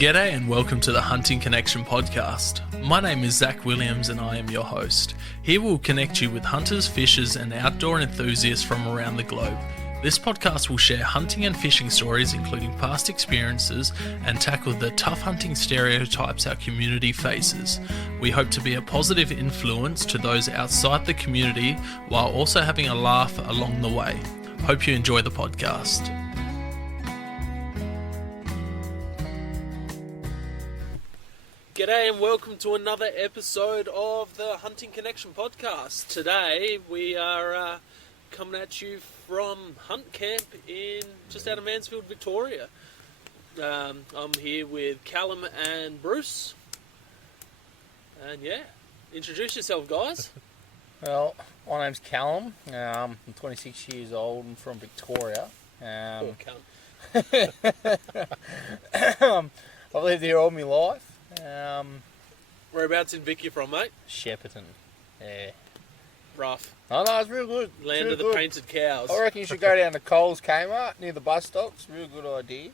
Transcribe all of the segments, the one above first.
G'day and welcome to the Hunting Connection podcast. My name is Zach Williams and I am your host. Here we'll connect you with hunters, fishers and outdoor enthusiasts from around the globe. This podcast will share hunting and fishing stories including past experiences and tackle the tough hunting stereotypes our community faces. We hope to be a positive influence to those outside the community while also having a laugh along the way. Hope you enjoy the podcast. G'day and welcome to another episode of the Hunting Connection podcast. Today we are coming at you from Hunt Camp in just out of Mansfield, Victoria. I'm here with Calum and Bruce. And yeah, introduce yourself, guys. Well, my name's Calum. I'm 26 years old and from Victoria. Poor I've lived here all my life. Whereabouts in Vic you from, mate? Shepparton. Yeah. Rough. Oh no, it's real good. Land of the painted cows. I reckon you should go down to Coles Kmart near the bus stop. It's a real good idea.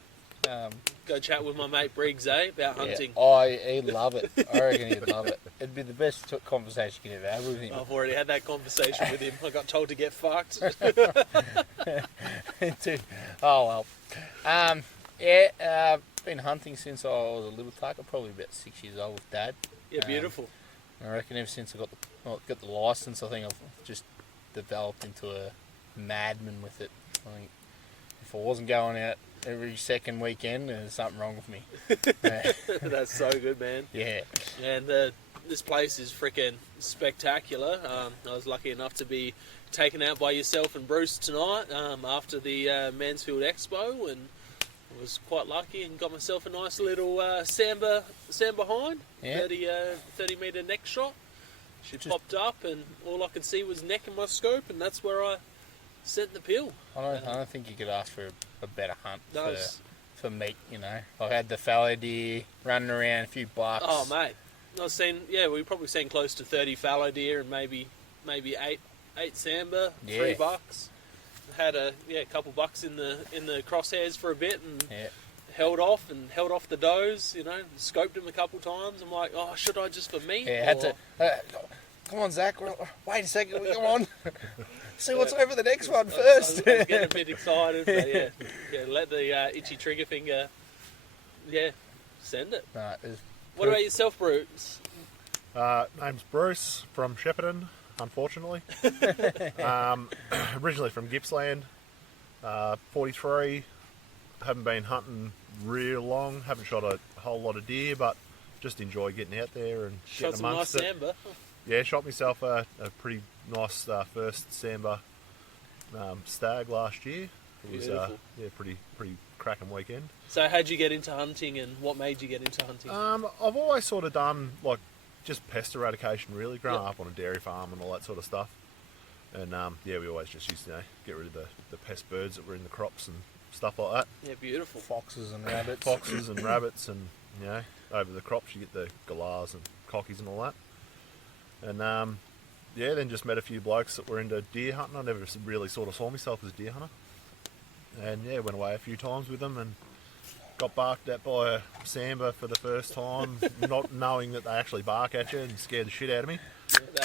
Go chat with my mate Briggs, about hunting. He'd love it. I reckon he'd love it. It'd be the best conversation you can ever have with him. I've already had that conversation with him. I got told to get fucked. Oh well. Been hunting since I was a little tucker, probably about 6 years old with Dad. Yeah, beautiful. I reckon ever since I got the license, I think I've just developed into a madman with it. I think if I wasn't going out every second weekend, there's something wrong with me. That's so good, man. Yeah. And this place is freaking spectacular. I was lucky enough to be taken out by yourself and Bruce tonight after the Mansfield Expo, and I was quite lucky and got myself a nice little Sambar hind, 30 metre neck shot. She popped up and all I could see was neck in my scope, and that's where I sent the pill. I don't think you could ask for a better hunt for meat, you know. I've had the fallow deer running around, a few bucks. Oh, mate. We've probably seen close to 30 fallow deer and maybe eight Sambar, $3. Had a couple bucks in the crosshairs for a bit and held off the does, scoped him a couple times. I'm like, oh, should I just for meat? Yeah, had to. Come on, Zach. Wait a second. Come on. See what's over the next one first. I was getting a bit excited, but let the itchy trigger finger, send it. What about yourself, Bruce? Name's Bruce from Shepparton. Unfortunately. Originally from Gippsland, 43, haven't been hunting real long, haven't shot a whole lot of deer, but just enjoy getting out there and getting amongst it. Shot some nice Sambar. Yeah, shot myself a pretty nice first Sambar stag last year. It was pretty cracking weekend. So how'd you get into hunting and what made you get into hunting? I've always sort of done just pest eradication, really, growing up on a dairy farm and all that sort of stuff. And we always just used to get rid of the pest birds that were in the crops and stuff like that. Yeah, beautiful. Foxes and rabbits. And over the crops you get the galahs and cockies and all that. And then just met a few blokes that were into deer hunting. I never really sort of saw myself as a deer hunter. And went away a few times with them and got barked at by a Sambar for the first time, not knowing that they actually bark at you, and scared the shit out of me. Yeah,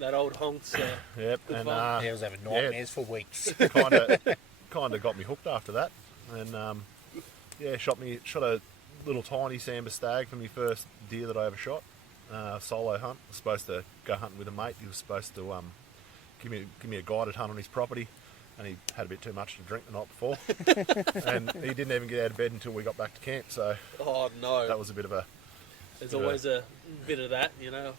that old honk's yep, and I was having nightmares for weeks. Kind of got me hooked after that, and shot a little tiny Sambar stag for my first deer that I ever shot. Solo hunt. I was supposed to go hunting with a mate. He was supposed to give me a guided hunt on his property. And he had a bit too much to drink the night before. And he didn't even get out of bed until we got back to camp, so... Oh, no. That was a bit of a... There's always a bit of that, I've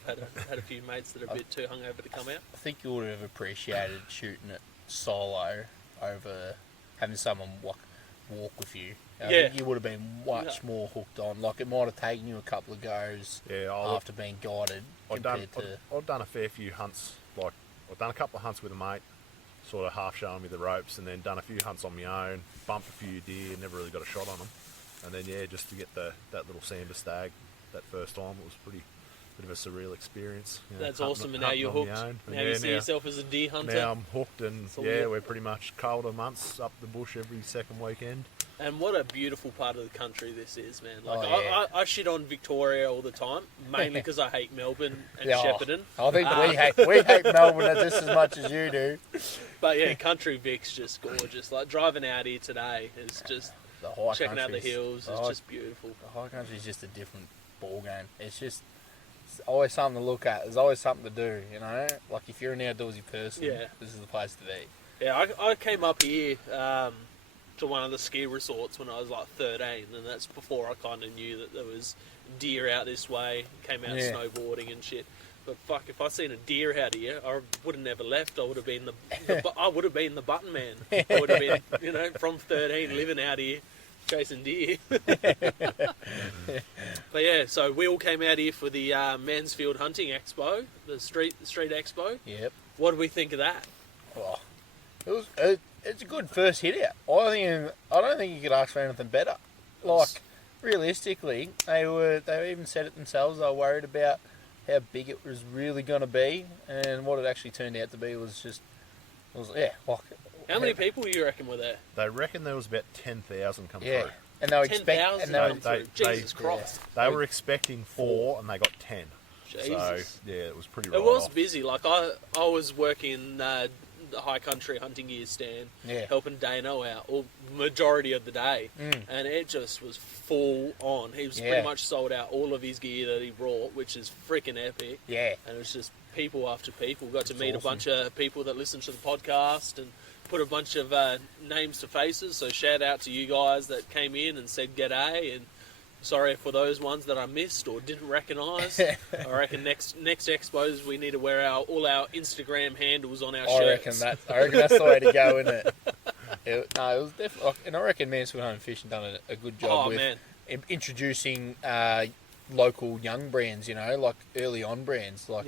had a few mates that are a bit too hungover to come out. I think you would have appreciated shooting it solo over having someone walk with you. I think you would have been much more hooked on. Like, it might have taken you a couple of goes after being guided I've done a fair few hunts. Like, I've done a couple of hunts with a mate, sort of half showing me the ropes, and then done a few hunts on my own, bumped a few deer, never really got a shot on them. And then, just to get that little Sambar stag that first time, it was bit of a surreal experience. That's awesome. And now you're hooked. Now you see yourself as a deer hunter. Now I'm hooked, and we're pretty much colder months up the bush every second weekend. And what a beautiful part of the country this is, man. Like I shit on Victoria all the time, mainly because I hate Melbourne and Shepparton. I think we hate Melbourne just as much as you do. But yeah, country Vic's just gorgeous. Like driving out here today is just checking out the hills. It's just beautiful. The high country is just a different ball game. It's always something to look at. There's always something to do, you know. Like if you're an outdoorsy person, this is the place to be. Yeah, I came up here to one of the ski resorts when I was like 13, and that's before I kind of knew that there was deer out this way. Came out snowboarding and shit. But fuck, if I seen a deer out here, I would have never left. I would have been the button man. I would have been, from 13 living out here chasing deer. But yeah, so we all came out here for the Mansfield Hunting Expo, the street expo. Yep. What did we think of that? Oh, it's a good first hit out. I don't think you could ask for anything better. Like realistically, they even said it themselves. They were worried about how big it was really going to be, and what it actually turned out to be was how many people do you reckon were there? They reckon there was about 10,000 come through. And they were expecting Jesus Christ. They were expecting 4 and they got 10. Jesus. So yeah, it was pretty. It was busy. Like I was working the high country hunting gear stand, helping Dano out, or majority of the day, and it just was full on. He was pretty much sold out all of his gear that he brought, which is freaking epic. Yeah, and it was just people after people. Got to meet a bunch of people that listen to the podcast and put a bunch of names to faces. So shout out to you guys that came in and said g'day, and sorry for those ones that I missed or didn't recognise. I reckon next expos we need to wear all our Instagram handles on our shirts. I reckon that's the way to go, isn't it? It was definitely, and I reckon Mansfield Hunting Fishing done a good job with introducing local young brands. Like early on brands. Like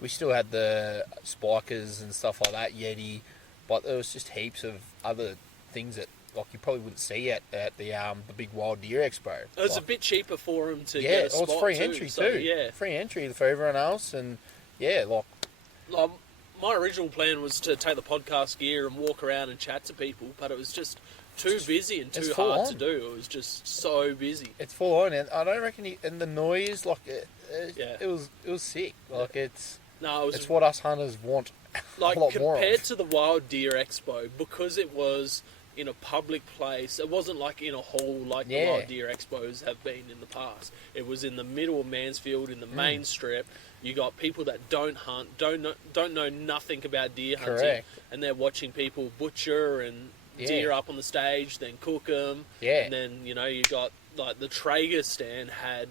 we still had the Spikers and stuff like that, Yeti, but there was just heaps of other things that you probably wouldn't see at the big Wild Deer Expo. It was a bit cheaper for them to get a spot it's free entry too. Yeah, free entry for everyone else, and my original plan was to take the podcast gear and walk around and chat to people, but it was just too busy and too hard to do. It was just so busy. It's full on, and I don't reckon. And the noise, it was sick. It's what us hunters want. Like compared to the Wild Deer Expo, because it was in a public place. It wasn't like in a hall like the Wild Deer Expos have been in the past. It was in the middle of Mansfield, in the main strip. You got people that don't hunt, don't know nothing about deer hunting, and they're watching people butcher and deer up on the stage, then cook them, and then you got like the Traeger stand had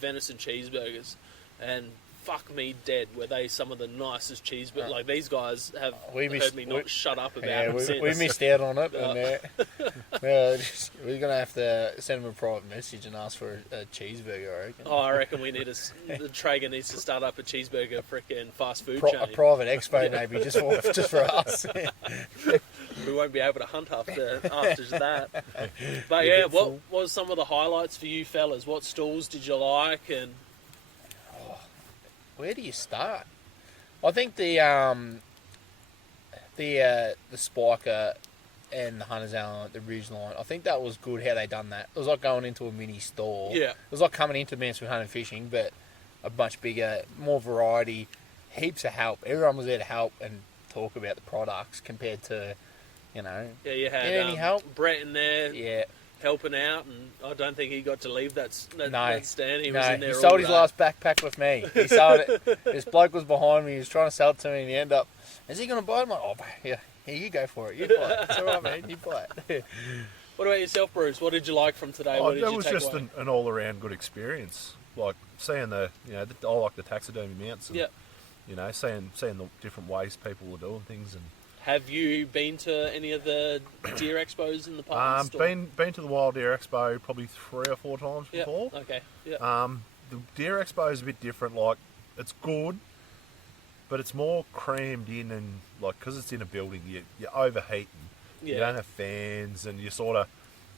venison cheeseburgers, and fuck me dead, were they some of the nicest cheeseburgers. Like these guys have heard me not shut up about it since. We missed out on it, and we're going to have to send them a private message and ask for a cheeseburger, I reckon. I reckon we need the Traeger needs to start up a cheeseburger frickin' fast food chain. A private expo maybe, just for us. We won't be able to hunt after that. But what was some of the highlights for you fellas? What stalls did you like? And where do you start? I think the Spiker and the Hunter's Island, the original line, I think that was good how they done that. It was like going into a mini store. Yeah. It was like coming into Mansfield Hunting Fishing, but a much bigger, more variety, heaps of help. Everyone was there to help and talk about the products compared to, you had any help? Brett in there. Yeah. Helping out, and I don't think he got to leave that stand. He was in there. He sold his last backpack with me. He sold it. This bloke was behind me. He was trying to sell it to me, and he ended up, is he going to buy it? I'm like, here, you go for it. You buy it. It's all right, man. You buy it. What about yourself, Bruce? What did you like from today? What did that you was take just away? an all-around good experience. Like seeing I like the taxidermy mounts. And, seeing the different ways people were doing things. And have you been to any of the deer expos in the past? Been to the Wild Deer Expo probably 3 or 4 times before. Okay. Yeah. The Deer Expo is a bit different. Like it's good, but it's more crammed in, and like because it's in a building, you're overheating. Yeah. You don't have fans, and you sort of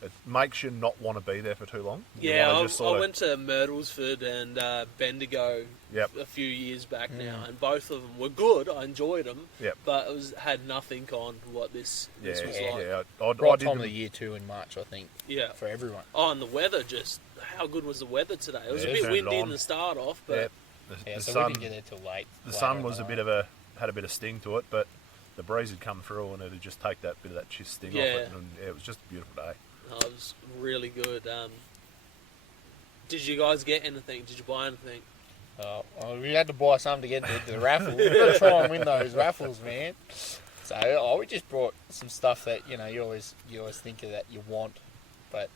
it makes you not want to be there for too long. I went to Myrtlesford and Bendigo a few years back now, and both of them were good. I enjoyed them, but it had nothing on what this was like. Yeah, right time of the year too in March, I think. Yeah, for everyone. Oh, and the weather how good was the weather today? It was a bit windy in the start off, but the sun, we didn't get there till late. The sun was had a bit of sting to it, but the breeze had come through and it would just take that bit of that sting off it, and it was just a beautiful day. Oh, it was really good. Did you guys get anything? Did you buy anything? We had to buy something to get the raffle. We've got to try and win those raffles, man. So we just brought some stuff that you always think of that you want, but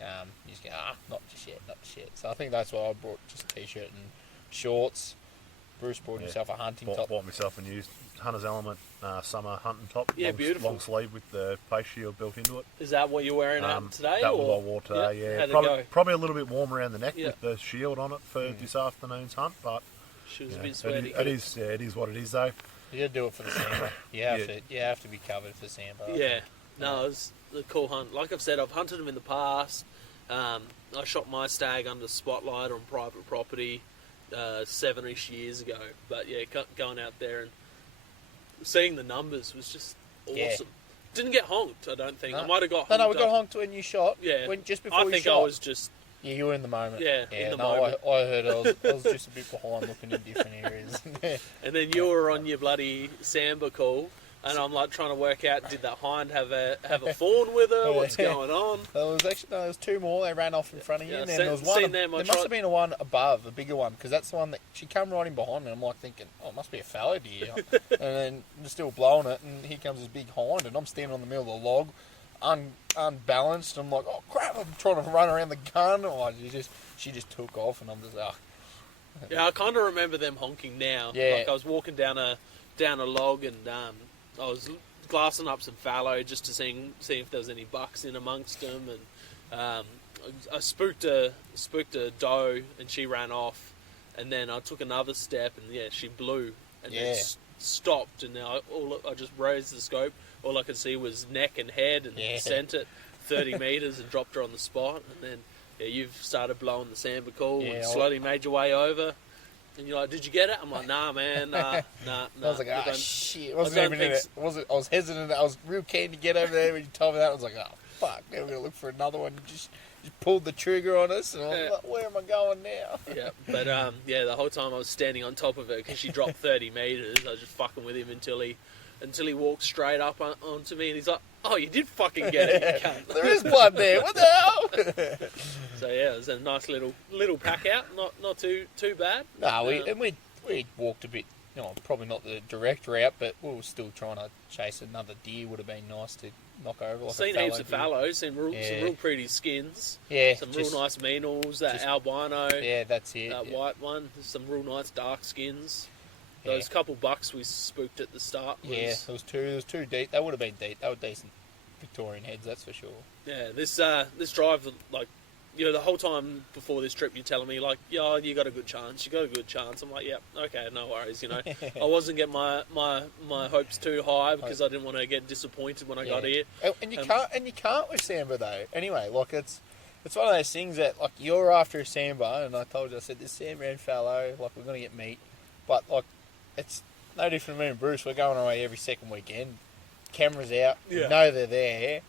you just go not just yet. So I think that's why I brought just a t-shirt and shorts. Bruce bought himself a hunting top. Bought myself a new Hunter's Element summer hunting top. Yeah, beautiful. Long sleeve with the face shield built into it. Is that what you're wearing out today? That was what I wore today, yeah. Probably a little bit warm around the neck with the shield on it for this afternoon's hunt, but she was a bit sweaty. It is what it is, though. You got to do it for the Sambar. You have to be covered for Sambar. Yeah. No, it was a cool hunt. Like I've said, I've hunted them in the past. I shot my stag under spotlight on private property 7-ish years ago. But going out there and seeing the numbers was just awesome. Yeah. Didn't get honked, I don't think. No. I might have got honked. No, we got honked when you shot. Yeah. Just before you shot. I think I was just... Yeah, you were in the moment. Yeah, in the moment. I heard I was just a bit behind looking in different areas. And then you were on your bloody Sambar call, and I'm like trying to work out, did that hind have a fawn with her? What's going on? There was two more. They ran off in front of you, and then there was one. There must have been one above, a bigger one, because that's the one that she come right in behind me. I'm like thinking, it must be a fallow deer. And then I'm still blowing it, and here comes this big hind, and I'm standing on the middle of the log, unbalanced. I'm like, oh crap! I'm trying to run around the gun. She just took off, and I'm just Yeah, I kind of remember them honking now. Yeah. Like I was walking down a log, and I was glassing up some fallow just to see if there was any bucks in amongst them, and I spooked a doe, and she ran off, and then I took another step, and she blew, and then stopped, and now I just raised the scope. All I could see was neck and head, and sent it 30 metres and dropped her on the spot, and then you've started blowing the Sambar call and slowly made your way over. And you're like, did you get it? I'm like, nah, man, nah. I was like, shit. I was hesitant. I was real keen to get over there when you told me that. I was like, fuck, now we're going to look for another one. You just pulled the trigger on us, and I'm like, where am I going now? Yeah, but the whole time I was standing on top of her because she dropped 30 metres. I was just fucking with him until he walked straight up onto me, and he's like, oh, you did fucking get it, you cunt. There is blood there, what the hell? So it was a nice little pack out, not too bad. No, we walked a bit, probably not the direct route, but we were still trying to chase another deer. Would have been nice to knock over. Like seen heaps of fallow, seen some real pretty skins. Yeah. Some real nice meanals, that albino. Yeah, that's it. That white one, some real nice dark skins. Those couple bucks we spooked at the start. There was two deep. They would have been deep. They were decent Victorian heads, that's for sure. Yeah, this drive, like, the whole time before this trip, you're telling me, like, you got a good chance. I'm like, yeah, okay, no worries, I wasn't getting my hopes too high because I didn't want to get disappointed when I got here. And you can't with Sambar though. Anyway, like it's one of those things that, like, you're after a Sambar, and I told you, I said this Sambar and fallow, like, we're gonna get meat, but like, it's no different from me and Bruce. We're going away every second weekend. Cameras out. You know they're there.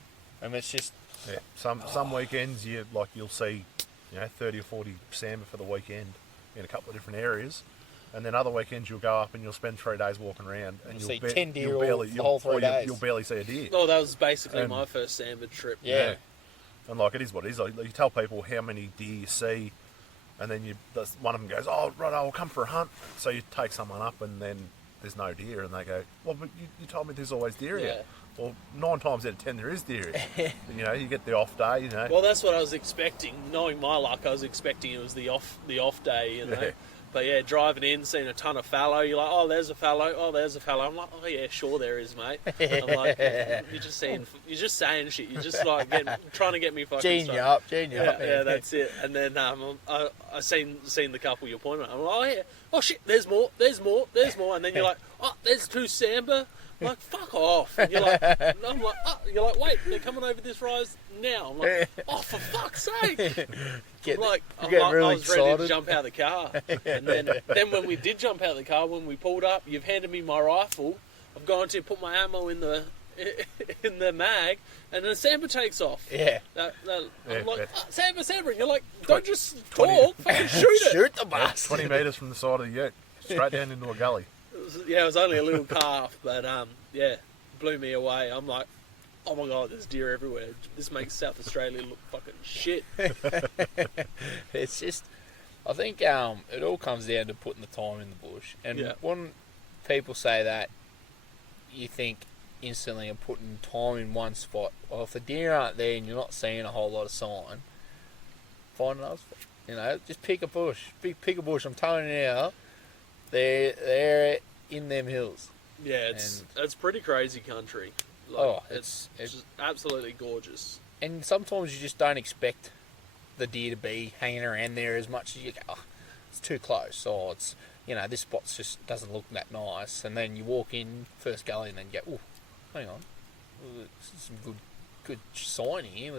And it's just... Yeah. Some weekends, you'll see 30 or 40 Sambar for the weekend in a couple of different areas. And then other weekends you'll go up and you'll spend 3 days walking around. And you'll see 10 deer the whole 3 days. You'll barely see a deer. Oh, that was basically my first Sambar trip. Yeah. And like, it is what it is. Like, you tell people how many deer you see, and then one of them goes, oh, right, I'll come for a hunt. So you take someone up, and then there's no deer, and they go, well, but you told me there's always deer here. Well, 9 times out of 10 there is deer here. You get the off day, Well, that's what I was expecting. Knowing my luck, I was expecting it was the off day, Yeah. But driving in, seeing a ton of fallow, you're like, oh, there's a fallow. I'm like, oh yeah, sure there is, mate. I'm like, you're just saying shit. You're just like trying to get me fucking. Gene you up. Yeah, that's it. And then I seen the couple you're pointing at. I'm like, oh yeah, oh shit, there's more. And then you're like, oh, there's 2 Sambar. like, fuck off. And you're like, and I'm like, you're like, wait, they're coming over this rise now. I'm like, oh, for fuck's sake. I was ready to jump out of the car. And then when we did jump out of the car, when we pulled up, you've handed me my rifle. I've gone to put my ammo in the mag, and then Sambar takes off. Yeah. I'm like, Sambar. And you're like, don't just talk, fucking shoot it. Shoot the bus. 20 metres from the side of the ute, straight down into a gully. It was only a little calf, but blew me away. I'm like, oh my god, there's deer everywhere. This makes South Australia look fucking shit. It's just, I think it all comes down to putting the time in the bush. And when people say that, you think instantly of putting time in one spot. Well, if the deer aren't there and you're not seeing a whole lot of sign, find another spot. Just pick a bush. Pick a bush. I'm telling you now, they're in them hills. Yeah, it's pretty crazy country. Like, it's just absolutely gorgeous. And sometimes you just don't expect the deer to be hanging around there as much as you go, it's too close, or it's, this spot just doesn't look that nice. And then you walk in first gully and then you go, oh, hang on, some good sign here.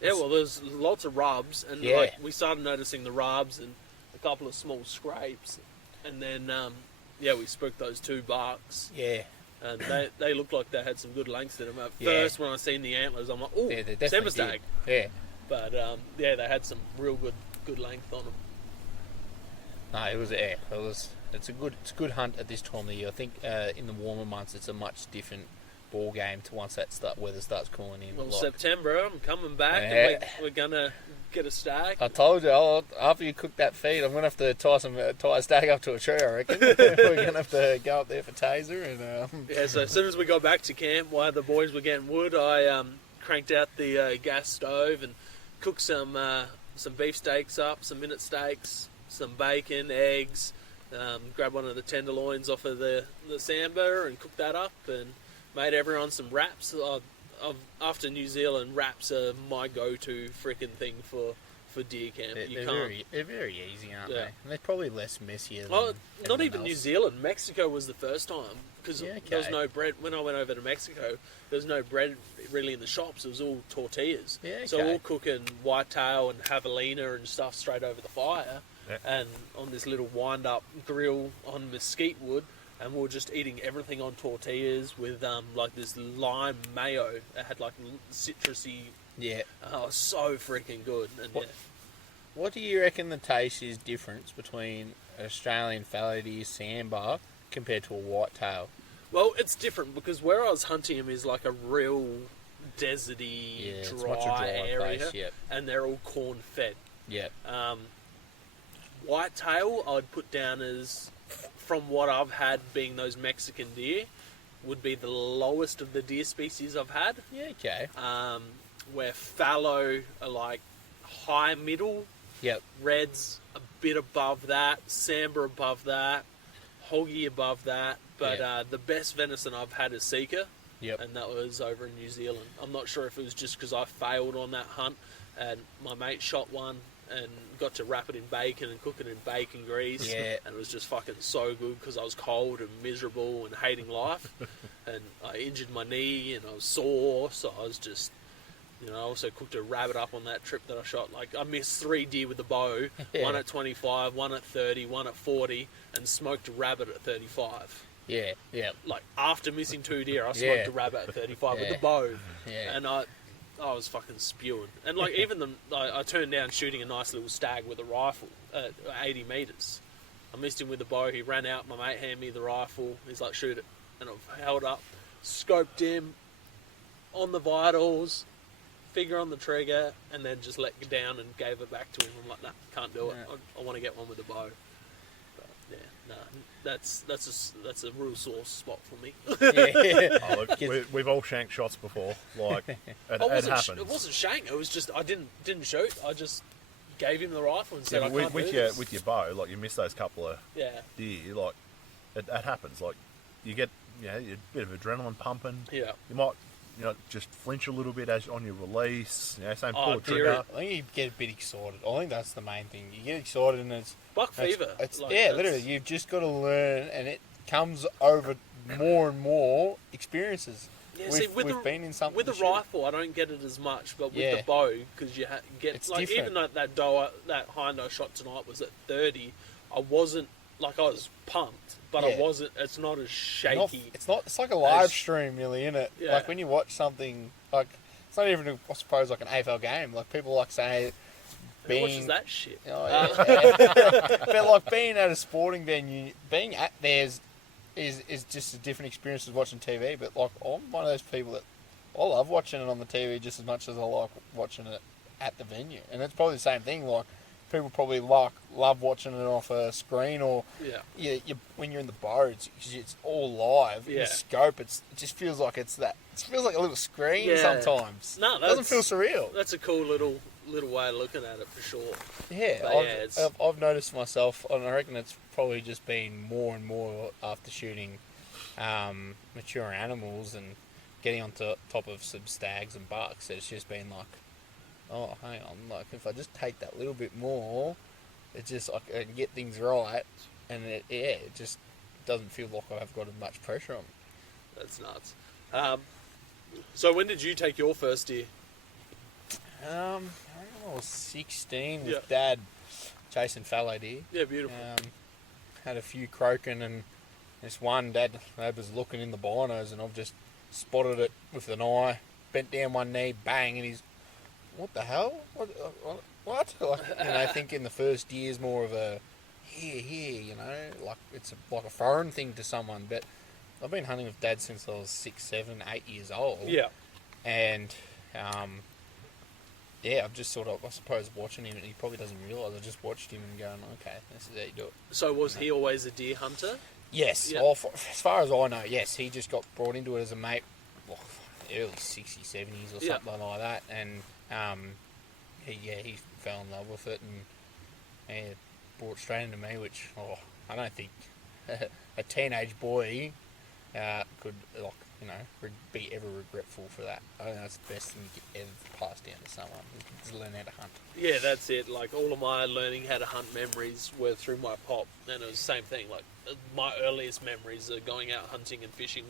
There's lots of rubs, and we started noticing the rubs and a couple of small scrapes, and then we spooked those 2 bucks. Yeah. And they looked like they had some good length in them. At first, when I seen the antlers, I'm like, oh, Sambar stag. Yeah. But they had some real good length on them. No, it's a good hunt at this time of the year. I think in the warmer months it's a much different ball game to once that weather starts cooling in. Well, September, I'm coming back, and we're gonna get a stag. I told you, after you cook that feed, I'm gonna have to tie a stag up to a tree. I reckon we're gonna have to go up there for taser and. So as soon as we got back to camp, while the boys were getting wood, I cranked out the gas stove and cooked some beef steaks up, some minute steaks, some bacon, eggs. Grabbed one of the tenderloins off of the Sambar and cooked that up and made everyone some wraps. After New Zealand, wraps are my go-to freaking thing for deer camp. They're very easy, aren't they? And they're probably less messy than not even else. New Zealand. Mexico was the first time because there was no bread. When I went over to Mexico, there was no bread really in the shops. It was all tortillas. Yeah, okay. So we're all cooking whitetail and javelina and stuff straight over the fire, and on this little wind-up grill on mesquite wood. And we were just eating everything on tortillas with like this lime mayo. It had like citrusy. Yeah. Oh, so freaking good. And what do you reckon the taste is difference between an Australian fallow deer Sambar compared to a whitetail? Well, it's different because where I was hunting them is like a real deserty, dry area, place, and they're all corn fed. Yeah. Whitetail, I'd put down as, from what I've had being those Mexican deer, would be the lowest of the deer species I've had. Yeah, okay. Where fallow are like high middle. Yep. Reds a bit above that. Sambar above that. Hoggy above that. But the best venison I've had is Sika. Yep. And that was over in New Zealand. I'm not sure if it was just because I failed on that hunt and my mate shot one and got to wrap it in bacon and cook it in bacon grease. Yeah. And it was just fucking so good because I was cold and miserable and hating life. And I injured my knee and I was sore, so I was just... I also cooked a rabbit up on that trip that I shot. Like, I missed 3 deer with the bow. Yeah. One at 25, one at 30, one at 40, and smoked a rabbit at 35. Yeah, yeah. Like, after missing 2 deer, I smoked a rabbit at 35 with the bow. Yeah. And I was fucking spewing. And, like, even I turned down shooting a nice little stag with a rifle at 80 metres. I missed him with the bow. He ran out. My mate handed me the rifle. He's like, shoot it. And I've held up, scoped him on the vitals, figure on the trigger, and then just let it down and gave it back to him. I'm like, nah, can't do it. I want to get one with a bow. But, that's a real sore spot for me. Oh, look, we've all shanked shots before. Like, it happens. It wasn't shank. It was just I didn't shoot. I just gave him the rifle and said, I can't do this. With your bow, like, you miss those couple of deer. Like, it happens. Like, you get a bit of adrenaline pumping. Yeah. You might just flinch a little bit as on your release. Same pull trigger. I think you get a bit excited. I think that's the main thing. You get excited and it's buck fever. Literally, you've just got to learn, and it comes over more and more experiences. Yeah, we've been in something with the rifle, I don't get it as much, but with the bow, because you get it's like different. even though that hind I shot tonight was at 30, I wasn't like I was pumped, but I wasn't. It's not as shaky. It's like a live stream, really, isn't it? Yeah. Like when you watch something, like it's not even, I suppose, like an AFL game. Like people like say, Who watches that shit? Oh, yeah. But like being at a sporting venue, being at theirs is just a different experience as watching TV. But like I'm one of those people that I love watching it on the TV just as much as I like watching it at the venue. And it's probably the same thing. Like people probably love watching it off a screen or when you're in the boat, it's all live. In the scope, it just feels like it feels like a little screen sometimes. No, it doesn't feel surreal. That's a cool little way of looking at it for sure. Yeah, I've noticed myself, and I reckon it's probably just been more and more after shooting mature animals and getting on top of some stags and bucks. It's just been like, oh, hang on, like if I just take that little bit more, it's just like I can get things right, and it just doesn't feel like I've got as much pressure on me. That's nuts. So when did you take your first deer? I reckon I was 16 with Dad chasing fallow deer. Yeah, beautiful. Had a few croaking, and this one Dad was looking in the binos, and I've just spotted it with an eye, bent down one knee, bang, and he's, what the hell? What? Like, I think in the first year's more of a here, like it's like a foreign thing to someone. But I've been hunting with Dad since I was 6, 7, 8 years old. Yeah. And I've just sort of, I suppose, watching him, and he probably doesn't realise. I just watched him and going, okay, this is how you do it. So was he always a deer hunter? Yes. Yep. Well, as far as I know, yes. He just got brought into it as a mate, early 60s, 70s or something like that. And he fell in love with it and brought straight into me, which I don't think a teenage boy could be ever regretful for that. I think that's the best thing you could ever pass down to someone, is learn how to hunt. Yeah, that's it. Like all of my learning how to hunt memories were through my pop, and it was the same thing. Like my earliest memories are going out hunting and fishing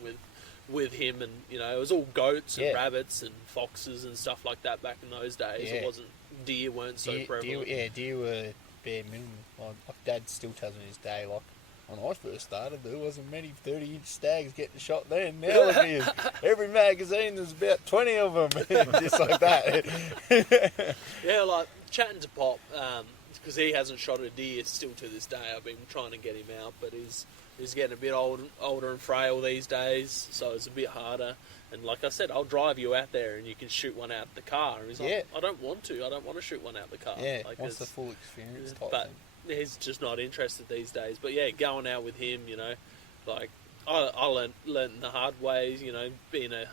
with him, and it was all goats and rabbits and foxes and stuff like that back in those days. It wasn't deer weren't so prevalent. Deer were bare minimum. Like Dad still tells me this day, like when I first started, there wasn't many 30-inch stags getting shot then. Now it is. Every magazine, there's about 20 of them, just like that. Yeah, like chatting to Pop, because he hasn't shot a deer still to this day. I've been trying to get him out, but he's getting a bit older and frail these days, so it's a bit harder. And like I said, I'll drive you out there and you can shoot one out the car. And he's like, I don't want to. I don't want to shoot one out the car. Yeah, like, wants the full experience type but thing. He's just not interested these days. But yeah, going out with him, like I learned the hard ways, being a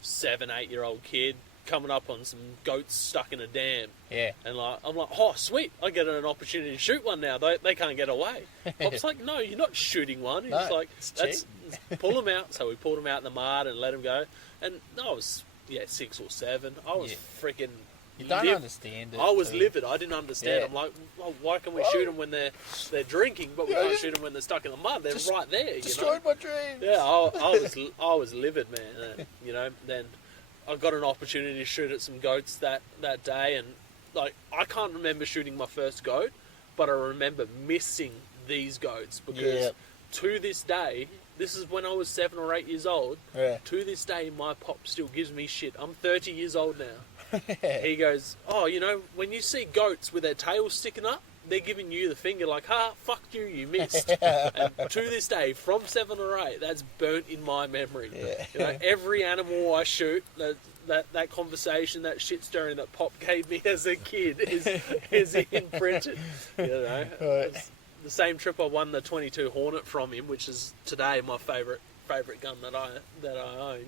7, 8-year-old kid, coming up on some goats stuck in a dam. Yeah. And I'm like, oh, sweet, I get an opportunity to shoot one now. They can't get away. Pop's like, no, you're not shooting one. He's like, pull them out. So we pulled them out in the mud and let them go. And I was, 6 or 7. I was freaking... You don't understand it. I was livid. I didn't understand. I'm like, well, why can we shoot them when they're drinking, but we can't shoot them when they're stuck in the mud? They're right there. Destroyed my dreams. Yeah, I was livid, man. Then I got an opportunity to shoot at some goats that day, and like I can't remember shooting my first goat, but I remember missing these goats because to this day, this is when I was 7 or 8 years old. Yeah. To this day, my pop still gives me shit. I'm 30 years old now. He goes, oh, when you see goats with their tails sticking up, they're giving you the finger like, fuck you, you missed. And to this day, from 7 or 8, that's burnt in my memory. Yeah. Every animal I shoot, that conversation, that shit stirring that Pop gave me as a kid is imprinted. The same trip I won the 22 Hornet from him, which is today my favourite gun that I own.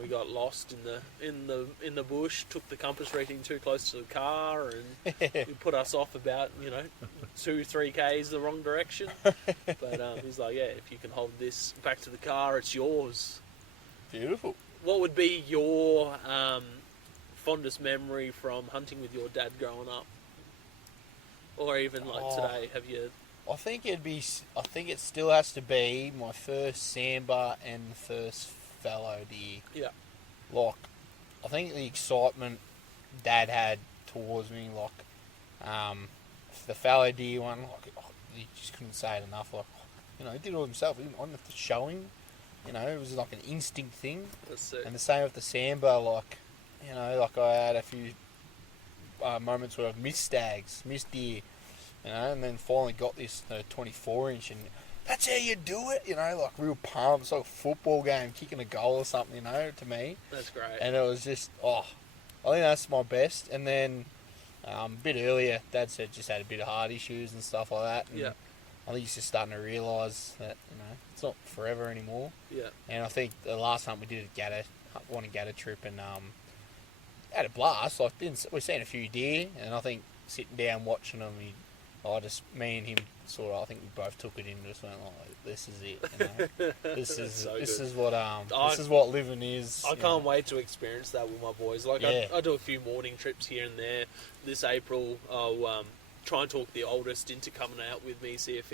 We got lost in the bush, took the compass reading too close to the car, and it put us off about 2-3 k's the wrong direction. But he's like, if you can hold this back to the car, it's yours. Beautiful. What would be your fondest memory from hunting with your dad growing up, or even like today? Have you I think it still has to be my first Sambar and the first fallow deer. Yeah. Like, I think the excitement Dad had towards me, like, the fallow deer one, like, you just couldn't say it enough. Like, he did it all himself. He didn't have to show him. It was like an instinct thing. That's it. And the same with the Sambar, like, like I had a few moments where I've missed stags, missed deer, and then finally got this 24-inch, and that's how you do it, like real pumped. It's like a football game, kicking a goal or something, to me. That's great. And it was just, I think that's my best. And then a bit earlier, Dad said just had a bit of heart issues and stuff like that. And yeah. I think he's just starting to realise that, it's not forever anymore. Yeah. And I think the last hunt we did at Gatta trip, and had a blast. Like, we've seen a few deer, and I think sitting down watching them, me and him I think we both took it in and just went like, this is it. This is what living is. I can't wait to experience that with my boys. Like, yeah. I do a few morning trips here and there. This April, I'll try and talk the oldest into coming out with me, see if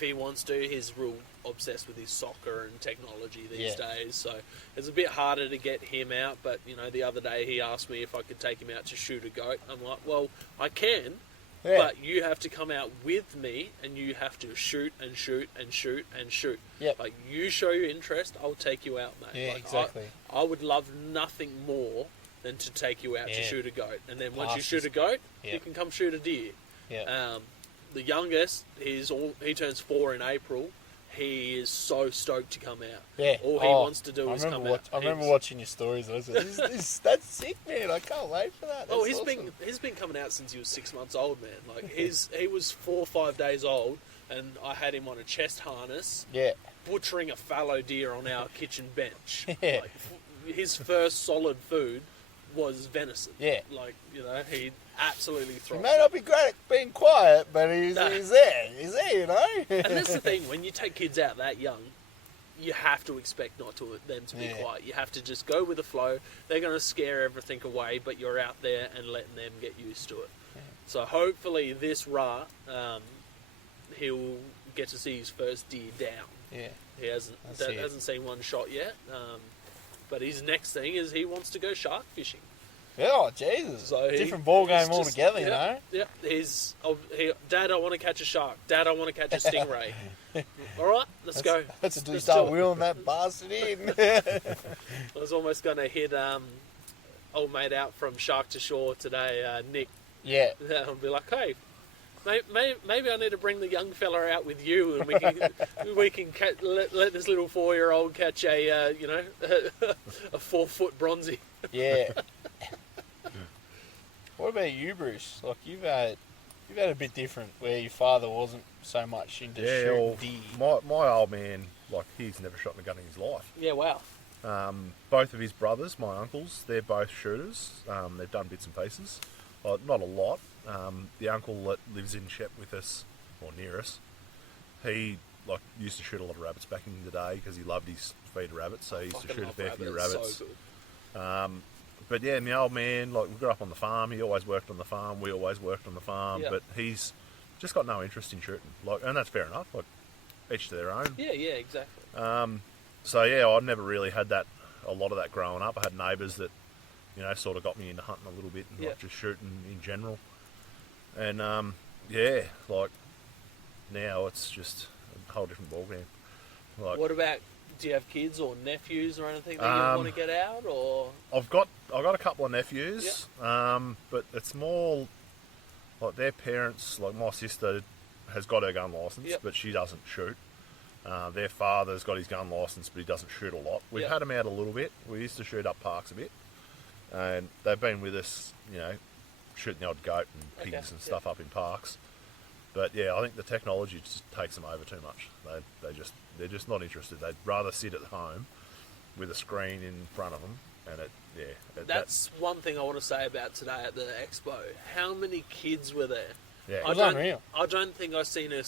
he wants to. He's real obsessed with his soccer and technology these days, so it's a bit harder to get him out. But the other day he asked me if I could take him out to shoot a goat. I'm like, well, I can, but you have to come out with me and you have to shoot and shoot and shoot and shoot. Yep. Like, you show your interest, I'll take you out, mate. Yeah, like, exactly. I would love nothing more than to take you out to shoot a goat, and then once you shoot a goat, you can come shoot a deer. Yeah. The youngest, he turns 4 in April. He is so stoked to come out. Yeah. All he wants to do is come out. I remember watching your stories. I said, that's sick, man. I can't wait for that. That's awesome. He's been coming out since he was 6 months old, man. Like, he was 4 or 5 days old, and I had him on a chest harness. Yeah. Butchering a fallow deer on our kitchen bench. Yeah. Like, his first solid food was venison. Yeah. Like, he absolutely thrived. He may not be great at being quiet, but he's there. He's there, And that's the thing, when you take kids out that young, you have to expect them to be quiet. You have to just go with the flow. They're going to scare everything away, but you're out there and letting them get used to it. Yeah. So hopefully this rut, he'll get to see his first deer down. Yeah. He hasn't seen one shot yet. But his next thing is he wants to go shark fishing. Yeah, oh, Jesus. So different ball game altogether, Yeah, Dad, I want to catch a shark. Dad, I want to catch a stingray. All right, let's go. Let's start wheeling that bastard in. I was almost going to hit old mate out from Shark to Shore today, Nick. Yeah. I'll be like, hey, maybe I need to bring the young fella out with you, and we can let this little 4-year-old catch a 4-foot bronzy. Yeah. What about you, Bruce? Like, you've had a bit different, where your father wasn't so much into shooting deer. My old man, like, he's never shot a gun in his life. Yeah, wow. Both of his brothers, my uncles, they're both shooters. They've done bits and pieces, not a lot. The uncle that lives in Shep with us, or near us, he used to shoot a lot of rabbits back in the day because he loved his feed rabbits, so he used to shoot a fair few rabbits. So good. But yeah, my old man, we grew up on the farm. He always worked on the farm. We always worked on the farm. But he's just got no interest in shooting. And that's fair enough. Each to their own. Yeah, exactly. So yeah, I never really had a lot of that growing up. I had neighbours that, sort of got me into hunting a little bit and just shooting in general. And now it's just a whole different ballgame. What about? Do you have kids or nephews or anything that you want to get out? Or I've got a couple of nephews, but it's more like their parents. Like, my sister has got her gun licence, but she doesn't shoot. Their father's got his gun licence, but he doesn't shoot a lot. We've had them out a little bit. We used to shoot up parks a bit, and they've been with us, shooting the odd goat and pigs and stuff up in parks. But yeah, I think the technology just takes them over too much. They're just not interested. They'd rather sit at home with a screen in front of them, and that's one thing I want to say about today at the expo. How many kids were there? Yeah, it was unreal. I don't think I've seen a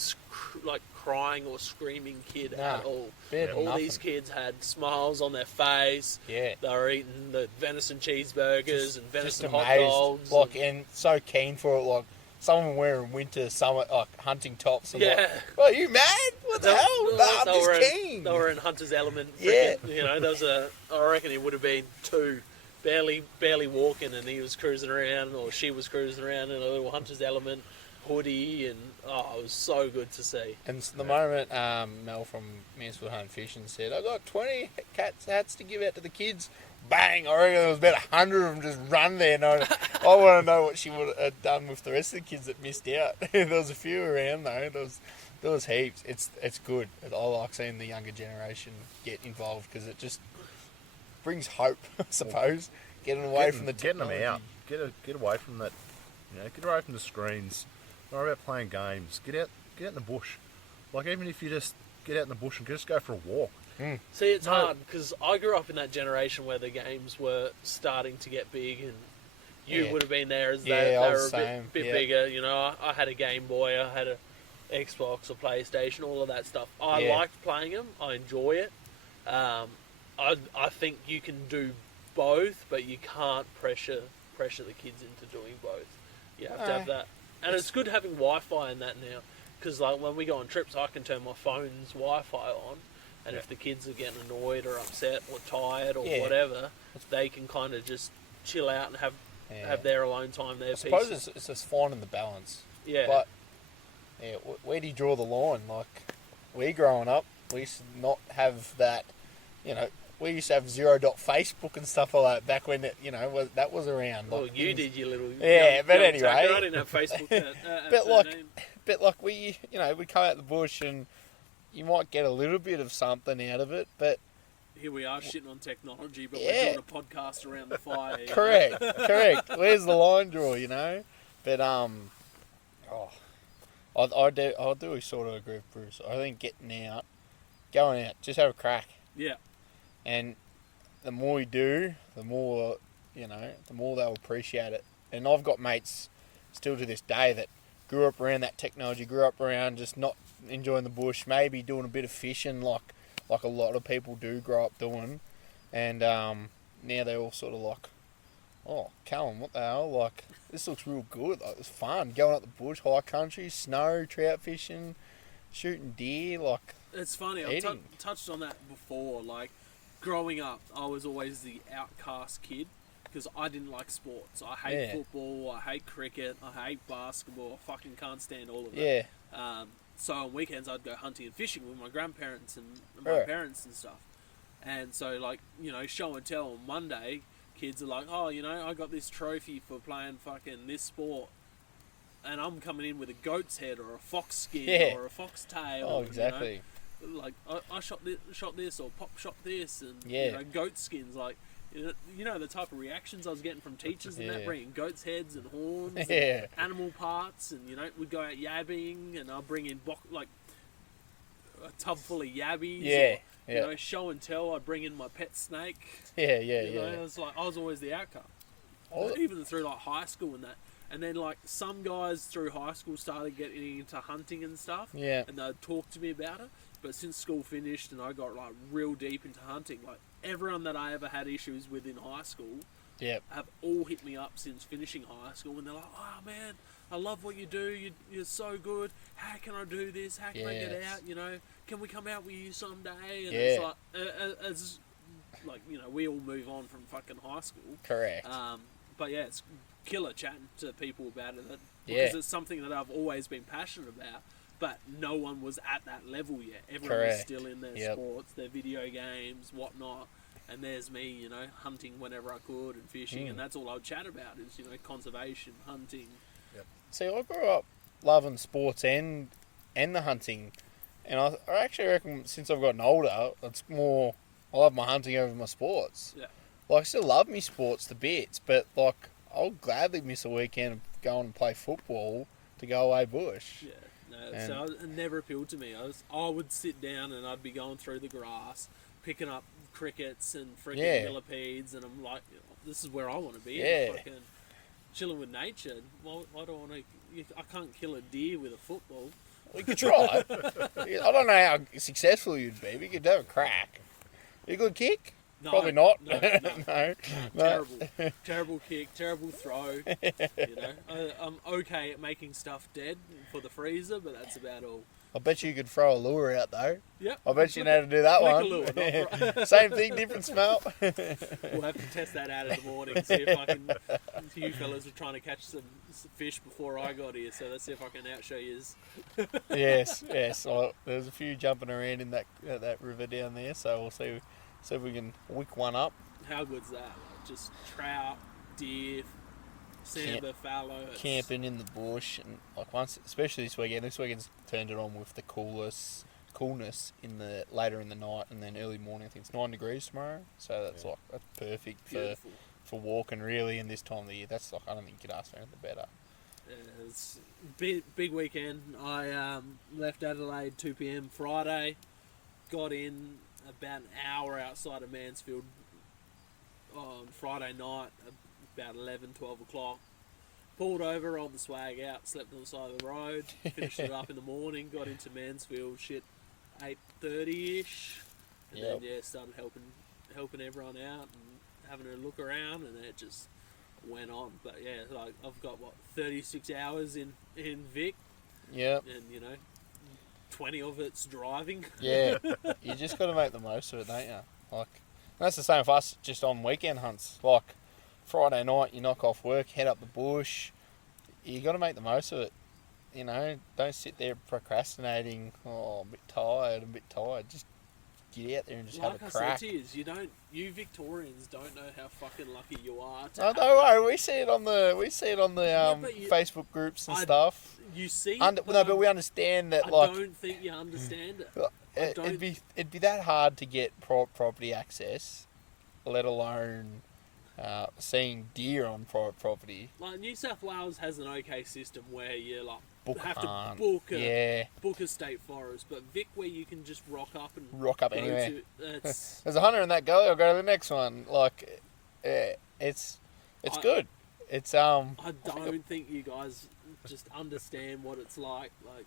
crying or screaming kid at all. All these kids had smiles on their face. Yeah, they were eating the venison cheeseburgers and venison hot dogs. And so keen for it. some of them wearing winter, summer, like hunting tops. I'm Yeah. like, well, are you mad? What the hell? Nah, I'm just keen. They were in Hunter's Element. Yeah. You know, there was I reckon he would have been 2, barely walking, and he was cruising around, or she was cruising around in a little Hunter's Element hoodie, and it was so good to see. And the moment Mel from Mansfield Hunting Fishing said, I got 20 hats to give out to the kids, bang, I reckon there was about 100 of them just run there. And I want to know what she would have done with the rest of the kids that missed out. There was a few around though. There was heaps. It's good. I like seeing the younger generation get involved because it just brings hope, I suppose. Getting away from the technology. Getting them out. Get away from that. Get away from the screens. Not about playing games. Get out in the bush. Like, even if you just get out in the bush and just go for a walk. See, it's hard because I grew up in that generation where the games were starting to get big, and you would have been there as they were a bit bigger. You know, I had a Game Boy, I had a Xbox, a PlayStation, all of that stuff. I liked playing them. I enjoy it. I think you can do both, but you can't pressure the kids into doing both. You have to have that. And it's good having Wi-Fi in that now, because like when we go on trips, I can turn my phone's Wi-Fi on, and if the kids are getting annoyed or upset or tired or whatever, they can kind of just chill out and have their alone time. Their I suppose it's just finding the balance. Yeah. But where do you draw the line? Like, we growing up, we used to not have that. We used to have Facebook and stuff like that back when that was around. Well, you did, you little but anyway, I didn't have Facebook at but like we come out the bush and you might get a little bit of something out of it, but here we are shitting on technology, but we're doing a podcast around the fire. Correct. Where's the line draw? But I do sort of agree with Bruce. I think going out, just have a crack. Yeah. And the more you do, the more they'll appreciate it. And I've got mates still to this day that grew up around that technology, grew up around just not enjoying the bush, maybe doing a bit of fishing like a lot of people do grow up doing. And now they're all sort of like, oh, Calum, what the hell? Like, this looks real good. Like, it's fun going up the bush, high country, snow, trout fishing, shooting deer. Like, it's funny. I've touched on that before. Like, growing up, I was always the outcast kid because I didn't like sports. I hate football, I hate cricket, I hate basketball. I fucking can't stand all of that. Yeah. So on weekends, I'd go hunting and fishing with my grandparents and my parents and stuff. And so, like, show and tell on Monday, kids are like, oh, I got this trophy for playing fucking this sport. And I'm coming in with a goat's head or a fox skin or a fox tail. Oh, exactly. Like I shot this or pop shot this, and goat skins. Like the type of reactions I was getting from teachers and that, bringing goats' heads and horns, and animal parts, and we'd go out yabbing, and I'll bring in a tub full of yabbies. Show and tell. I'd bring in my pet snake. It was like I was always the outcome, even through like high school and that. And then, like, some guys through high school started getting into hunting and stuff. Yeah. And they'd talk to me about it. But since school finished and I got, like, real deep into hunting, like, everyone that I ever had issues with in high school have all hit me up since finishing high school. And they're like, oh, man, I love what you do. You're so good. How can I do this? How can I get out? Can we come out with you someday? And it's like, we all move on from fucking high school. Correct. But, yeah, it's killer chatting to people about it because it's something that I've always been passionate about, but no one was at that level yet. Everyone was still in their sports, their video games, whatnot, and there's me, hunting whenever I could and fishing, and that's all I would chat about is, conservation, hunting. See, I grew up loving sports and the hunting, and I actually reckon since I've gotten older, it's more, I love my hunting over my sports. Yeah. Like, I still love me sports to bits, but, like, I'll gladly miss a weekend of going and play football to go away bush. Yeah, so it never appealed to me. I would sit down and I'd be going through the grass, picking up crickets and freaking millipedes, and I'm like, this is where I want to be. Fucking chilling with nature. Why do I want to? I can't kill a deer with a football. We could try. I don't know how successful you'd be, but you could have a crack. You a good kick? No, probably not. No. Terrible kick, terrible throw. You know, I'm okay at making stuff dead for the freezer, but that's about all. I bet you could throw a lure out though. Yep. I bet you know how to do that one. Lure, Same thing, different smell. We'll have to test that out in the morning. See if I can. You fellas were trying to catch some fish before I got here, so let's see if I can outshow you. Yes. Well, there's a few jumping around in that river down there, so we'll see if we can wick one up. How good's that? Like just trout, deer, sambar, fallow. Camping in the bush, and like once, especially this weekend. This weekend's turned it on with the coolness later in the night and then early morning. I think it's 9 degrees tomorrow, so that's that's perfect for walking really. In this time of the year, that's like I don't think you could ask for anything better. Yeah, it's big weekend. I left Adelaide 2 p.m. Friday, got in about an hour outside of Mansfield on Friday night, about 11, 12 o'clock. Pulled over, rolled the swag out, slept on the side of the road, finished it up in the morning, got into Mansfield, 8:30ish, and then started helping everyone out and having a look around, and it just went on. But yeah, like I've got 36 hours in Vic. Yep. And 20 of it's driving. Yeah, you just got to make the most of it, don't you? Like that's the same for us. Just on weekend hunts, like Friday night, you knock off work, head up the bush. You got to make the most of it. Don't sit there procrastinating. Oh, I'm a bit tired. Just get out there and just have a crack. Like I said to you Victorians don't know how fucking lucky you are. Don't worry, we see it on the Facebook groups and stuff. You see, but we understand that. I don't think you understand it. It'd be that hard to get property access, let alone seeing deer on private property. Like New South Wales has an okay system where you have hunt. to book a state forest, but Vic, where you can just rock up anywhere. There's a hunter in that gully. I'll go to the next one. Like, it's good. It's I don't think you guys just understand what it's like. Like,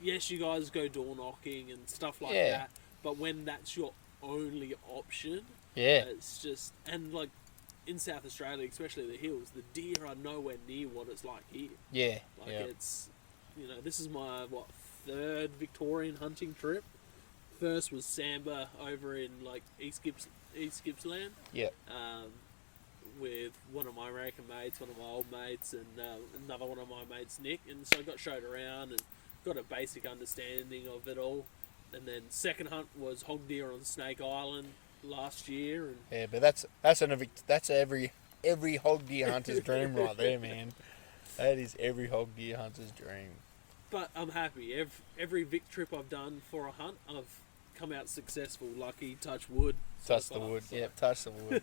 yes, you guys go door knocking and stuff like that, but when that's your only option. Yeah. It's just, and like in South Australia, especially the hills, the deer are nowhere near what it's like here. Yeah. Like it's, this is my, third Victorian hunting trip. First was Sambar over in like East Gippsland. Yeah. With one of my American mates, one of my old mates, and another one of my mates, Nick. And so I got showed around and got a basic understanding of it all. And then second hunt was hog deer on Snake Island last year. And yeah, but that's every hog deer hunter's dream right there, man. That is every hog deer hunter's dream. But I'm happy. Every Vic trip I've done for a hunt, I've come out successful. Lucky, touch wood. Touch the wood. So. Yep, touch the wood.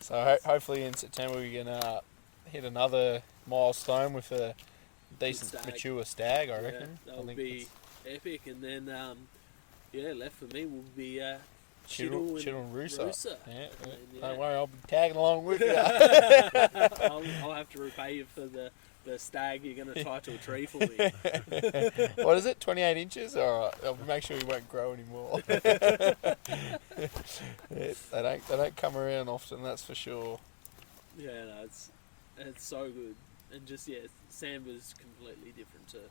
So hopefully in September we can hit another milestone with a decent mature stag, I reckon. That would be epic. And then, left for me will be Chittle and Roosa. Yeah. Don't worry, I'll be tagging along with you. I'll have to repay you for the stag you're going to tie to a tree for me. What is it, 28 inches? Alright, I'll make sure he won't grow anymore. They don't come around often, that's for sure. Yeah, no, it's so good. And just, Sambar's completely different to...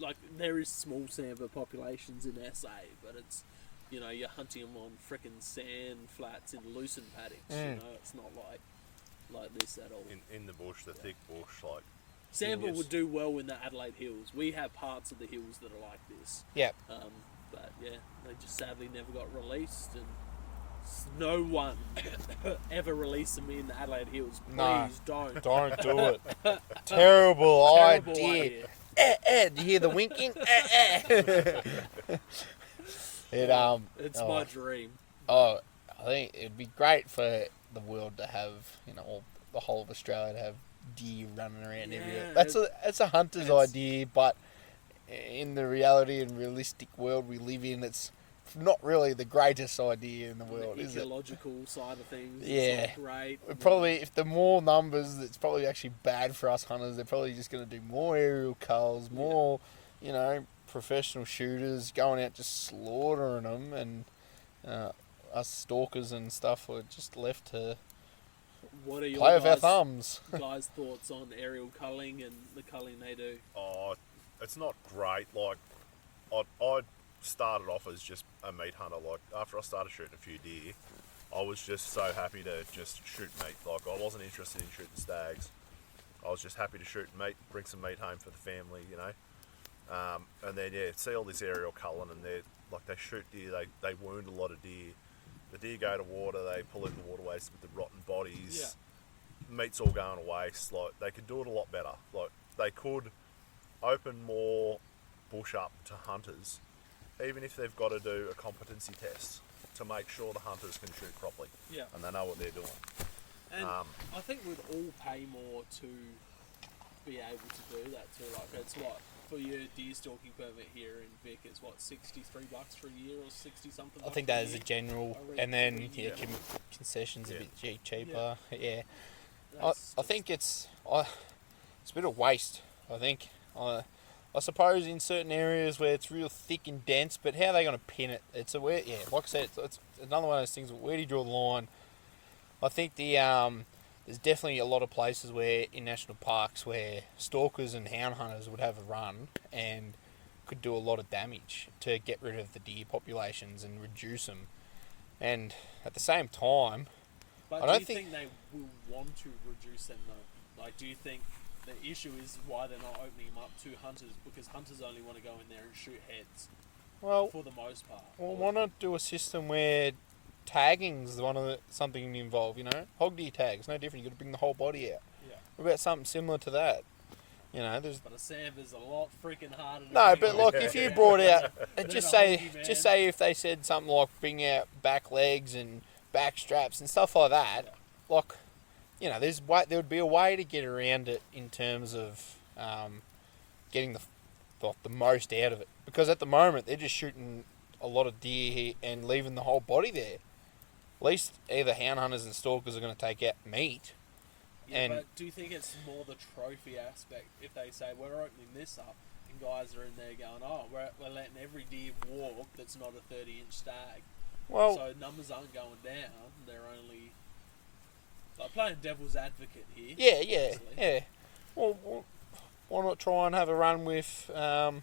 Like, there is small Sambar populations in SA, but it's, you're hunting them on frickin' sand flats in loosened paddocks, it's not like this at all. In the bush, the thick bush, like... Sambar would do well in the Adelaide Hills. We have parts of the hills that are like this. Yep. But they just sadly never got released, and no one ever released them in the Adelaide Hills. Please don't. Don't do it. Terrible idea. Do you hear the winking? It's my dream. Oh, I think it'd be great for the world to have, all the whole of Australia to have deer running around everywhere. That's a hunter's idea, but in the reality and realistic world we live in, it's not really the greatest idea in the world, is it? The ecological side of things, it's not great. Probably, if the more numbers, it's probably actually bad for us hunters. They're probably just going to do more aerial culls, more, professional shooters going out just slaughtering them, and us stalkers and stuff were just left to What are your play with our thumbs. guys' thoughts on aerial culling and the culling they do? Oh, it's not great. Like, I started off as just a meat hunter. Like, after I started shooting a few deer, I was just so happy to just shoot meat. Like, I wasn't interested in shooting stags. I was just happy to shoot meat, bring some meat home for the family, you know. And then, see all this aerial culling, and they shoot deer, they wound a lot of deer. The deer go to water, they pollute the waterways with the rotten bodies. Yeah. Meat's all going to waste. Like, they could do it a lot better. Like, they could open more bush up to hunters, even if they've got to do a competency test to make sure the hunters can shoot properly. Yeah. And they know what they're doing. And I think we'd all pay more to be able to do that too. Like, it's what, for your deer stalking permit here in Vic, it's what, $63 for a year or 60 something? I think that is a general, and then concessions a bit cheaper. Yeah, I think it's a bit of waste. I think I suppose in certain areas where it's real thick and dense, but how are they going to pin it? It's a like I said, it's another one of those things. Where do you draw the line? I think there's definitely a lot of places where in national parks where stalkers and hound hunters would have a run and could do a lot of damage to get rid of the deer populations and reduce them. And at the same time, but I don't do you think they will want to reduce them though? Like, do you think the issue is why they're not opening them up to hunters, because hunters only want to go in there and shoot heads? Well, for the most part. Well, why not do a system where tagging's something involved, you know? Hog deer tags, no different. You've got to bring the whole body out. Yeah. What about something similar to that? You know, there's... But a Sambar's a lot freaking harder to No, but like, if you brought out... But just say if they said something like bring out back legs and back straps and stuff like that, like, you know, there would be a way to get around it in terms of getting the most out of it. Because at the moment, they're just shooting a lot of deer here and leaving the whole body there. At least either hound hunters and stalkers are going to take out meat. Yeah, but do you think it's more the trophy aspect if they say, we're opening this up, and guys are in there going, oh, we're letting every deer walk that's not a 30-inch stag. Well, so numbers aren't going down, they're only... Like, playing devil's advocate here. Yeah. Well, why not try and have a run with... hound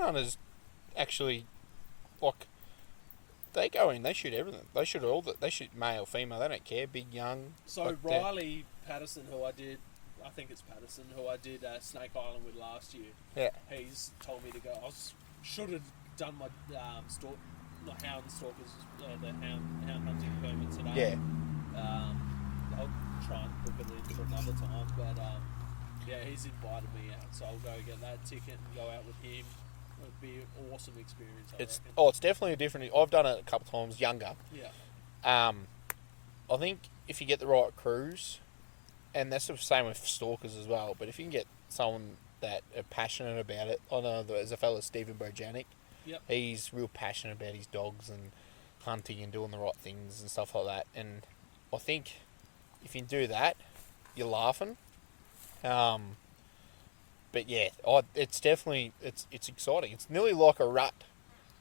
hunters actually, like, they go in, they shoot everything. They shoot male, female, they don't care, big, young. So like Riley Patterson, I think it's Patterson, who I did Snake Island with last year. Yeah. He's told me to go. I should have done my hound stalkers, the hound hunting permit today. Yeah. I'll try and book it in for another time, but he's invited me out, so I'll go get that ticket and go out with him. It'd be an awesome experience. I reckon. It's definitely a different. I've done it a couple of times younger. Yeah. I think if you get the right crews, and that's the same with stalkers as well. But if you can get someone that are passionate about it, I know there's a fellow Stephen Bojanic. Yep. He's real passionate about his dogs and hunting and doing the right things and stuff like that. And I think if you do that, you're laughing. But yeah, it's definitely it's exciting. It's nearly like a rut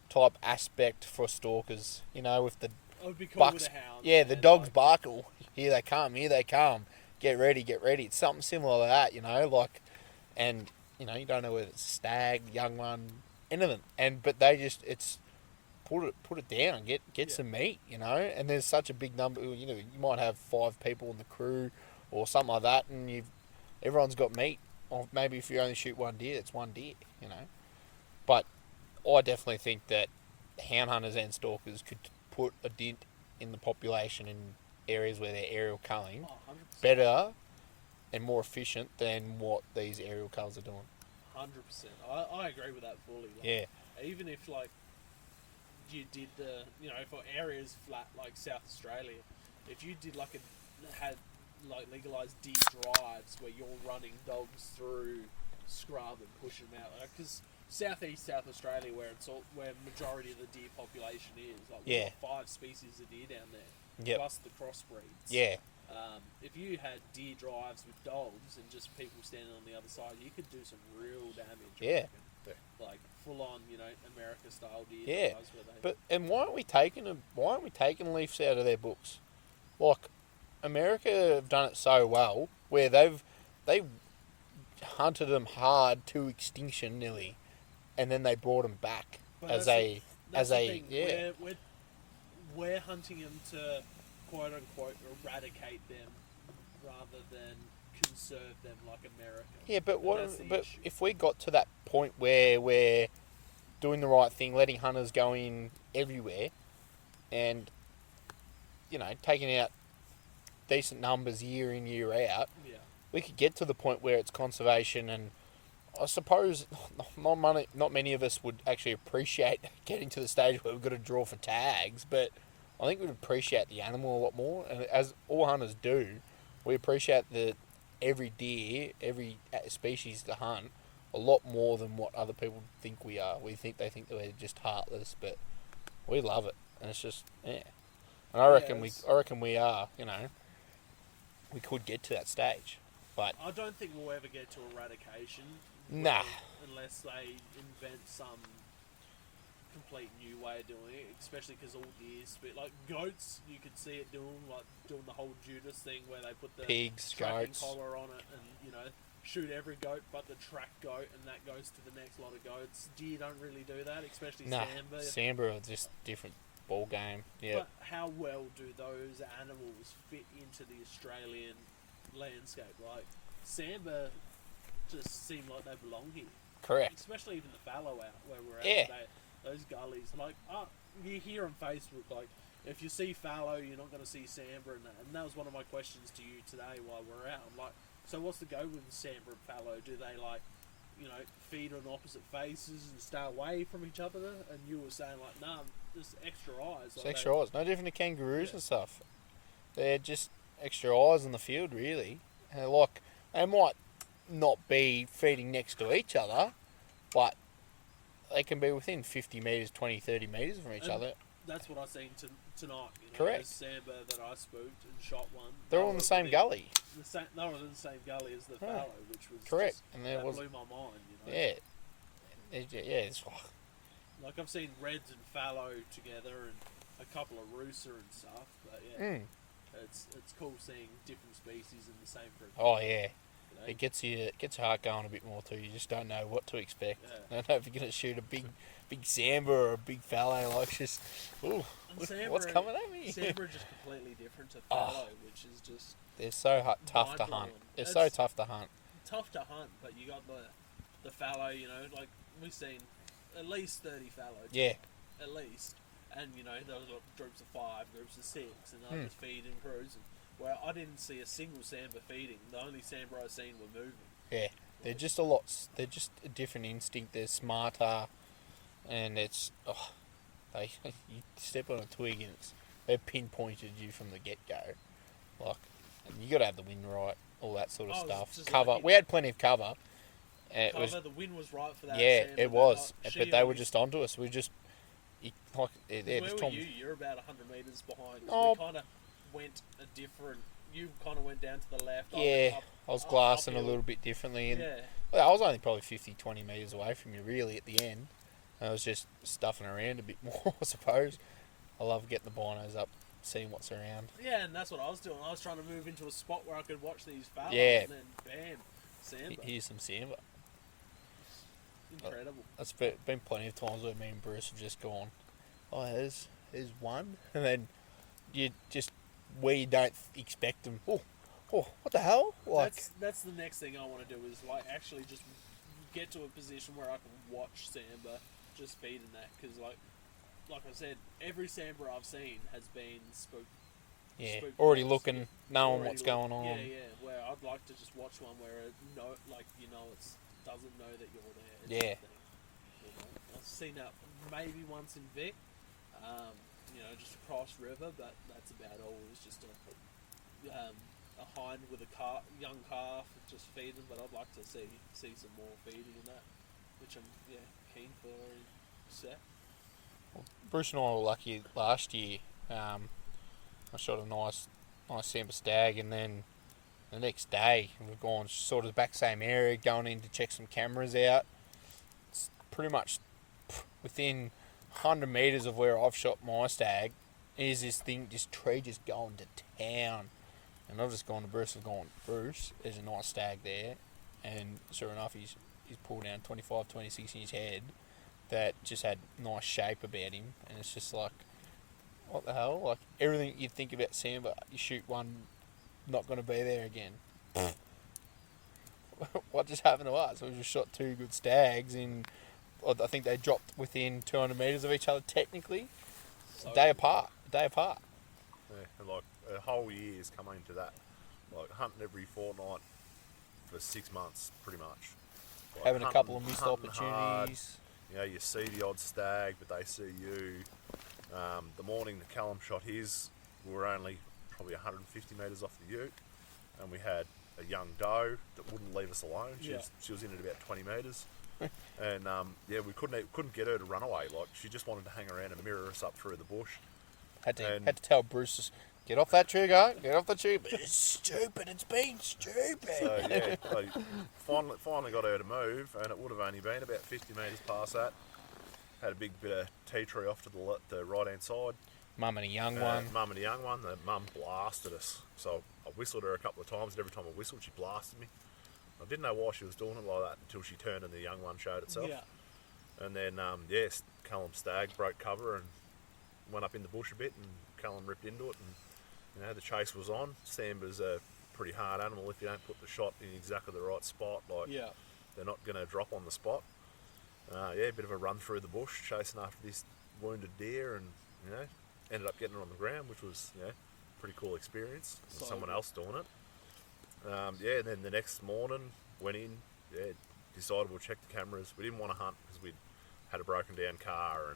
type aspect for stalkers, you know, with the It would be cool bucks. With the hounds. Yeah, the dogs bark. Here they come. Get ready. It's something similar to that, you know, like, and you know, you don't know whether it's a stag, young one, anything. But they just put it down, get some meat, you know. And there's such a big number. You know, you might have 5 people in the crew or something like that, and everyone's got meat. Or maybe if you only shoot one deer, it's one deer, you know. But I definitely think that hound hunters and stalkers could put a dent in the population in areas where they're aerial culling better and more efficient than what these aerial culls are doing. 100%. I agree with that fully. Like, yeah. Even if, like, you did for areas flat like South Australia, if you did had legalised deer drives where you're running dogs through scrub and pushing them out, because southeast South Australia, where majority of the deer population is, we've got 5 species of deer down there, plus the crossbreeds. Yeah. If you had deer drives with dogs and just people standing on the other side, you could do some real damage. Yeah. like full on, America style deer. Yeah, Guys where they... why aren't we taking leafs out of their books? Like, America have done it so well where they hunted them hard to extinction nearly, and then they brought them back We're hunting them to quote unquote eradicate them rather than conserve them like America. Yeah, but if we got to that point where we're doing the right thing, letting hunters go in everywhere, and taking out decent numbers year in year out, we could get to the point where it's conservation. And I suppose not many of us would actually appreciate getting to the stage where we've got to draw for tags, but I think we'd appreciate the animal a lot more. And as all hunters do, we appreciate every deer, every species to hunt a lot more than what other people think we are. They think that we're just heartless, but we love it, and it's just And I reckon we are. We could get to that stage, but I don't think we'll ever get to eradication. Nah. Unless they invent some complete new way of doing it, especially because all deers, like goats, you could see it doing the whole Judas thing where they put the pigs, tracking goats collar on it and shoot every goat but the track goat, and that goes to the next lot of goats. Deer don't really do that, especially Sambar. Sambar are just different ball game. Yeah. But how well do those animals fit into the Australian landscape? Like Sambar just seem like they belong here. Correct. Especially even the fallow out where we're at today. Those gullies, you hear on Facebook, if you see fallow, you're not going to see Sambar and that. And that was one of my questions to you today while we're out. I'm like, so what's the go with Sambar and fallow? Do they feed on opposite faces and stay away from each other? And you were saying nah, just extra eyes. It's extra eyes. No different to kangaroos and stuff. They're just extra eyes in the field, really. And they might not be feeding next to each other, but they can be within 50 metres, 20, 30 metres from each other. That's what I seen tonight. Correct. The Sambar that I spooked and shot one. They're all in the same gully. They were in the same gully as the fallow, which was correct. And that blew my mind. Yeah. It's like I've seen reds and fallow together and a couple of rooster and stuff, but it's cool seeing different species in the same group. Oh yeah. It gets your heart going a bit more too. You just don't know what to expect. Yeah. I don't know if you're going to shoot a big Sambar or a big fallow. What's coming at me? Sambar are just completely different to fallow, which is just... They're so tough to hunt. They're so tough to hunt. Tough to hunt, but you got the fallow, we've seen at least 30 fallow. Yeah. At least. And, there was groups of 5, groups of 6, and others feeding crews. Where I didn't see a single Sambar feeding. The only Sambar I seen were moving. Yeah, they're just they're just a different instinct. They're smarter, and you step on a twig and they've pinpointed you from the get go. And you got to have the wind right, all that sort of stuff. Cover. We had plenty of cover. The wind was right for that. Yeah, Sambar, it was. But they were just onto us. We just where were you? You're about 100 metres behind. We kind of went you kind of went down to the left. I was glassing a little bit differently. And I was only probably 50, 20 metres away from you really at the end. I was just stuffing around a bit more, I suppose. I love getting the binos up, seeing what's around. Yeah, and that's what I was doing. I was trying to move into a spot where I could watch these fallows, and then bam, Sambar. Here's some Sambar. Incredible. That's been plenty of times where me and Bruce have just gone, here's one, and then you just... where you don't expect them. Oh, what the hell? That's the next thing I want to do is actually just get to a position where I can watch Sambar just feeding that, because like I said, every Sambar I've seen has been spooked. Yeah, already looking, knowing what's going on. Yeah. Where I'd like to just watch one where it doesn't know that you're there. I've seen that maybe once in Vic. Just across river, but that's about all. It was just a hind with a young calf just feeding, but I'd like to see some more feeding in that, which I'm keen for and set. Well, Bruce and I were lucky last year. I shot a nice Sambar stag, and then the next day we've gone sort of back same area, going in to check some cameras out. pretty much within 100 metres of where I've shot my stag, is this tree just going to town. And I've just gone to Bruce and gone, Bruce, there's a nice stag there. And sure enough, he's pulled down 25, 26 in his head that just had nice shape about him. And it's just like, what the hell? Like, everything you think about Sambar, you shoot one, not going to be there again. What just happened to us? We just shot 2 good stags in, I think they dropped within 200 metres of each other technically. So, a day apart. Yeah, and like a whole year's coming into that. Like hunting every fortnight for 6 months, pretty much. Like having a couple of missed hunting opportunities. Hard. You see the odd stag, but they see you. The morning that Calum shot his, we were only probably 150 metres off the ute, and we had a young doe that wouldn't leave us alone. She was in at about 20 metres. And we couldn't get her to run away. Like, she just wanted to hang around and mirror us up through the bush. Had to tell Bruce, get off that trigger, get off the trigger. But it's stupid, it's been stupid. So I finally got her to move, and it would have only been about 50 metres past that. Had a big bit of tea tree off to the right hand side. Mum and a young one. The mum blasted us. So I whistled her a couple of times, and every time I whistled, she blasted me. I didn't know why she was doing it like that until she turned and the young one showed itself. Yeah. And then, Calum's stag broke cover and went up in the bush a bit, and Calum ripped into it, and the chase was on. Sambar's a pretty hard animal if you don't put the shot in exactly the right spot. They're not going to drop on the spot. A bit of a run through the bush, chasing after this wounded deer, and ended up getting it on the ground, which was a pretty cool experience. Someone else doing it. And then the next morning went in, decided we'll check the cameras. We didn't want to hunt because we'd had a broken down car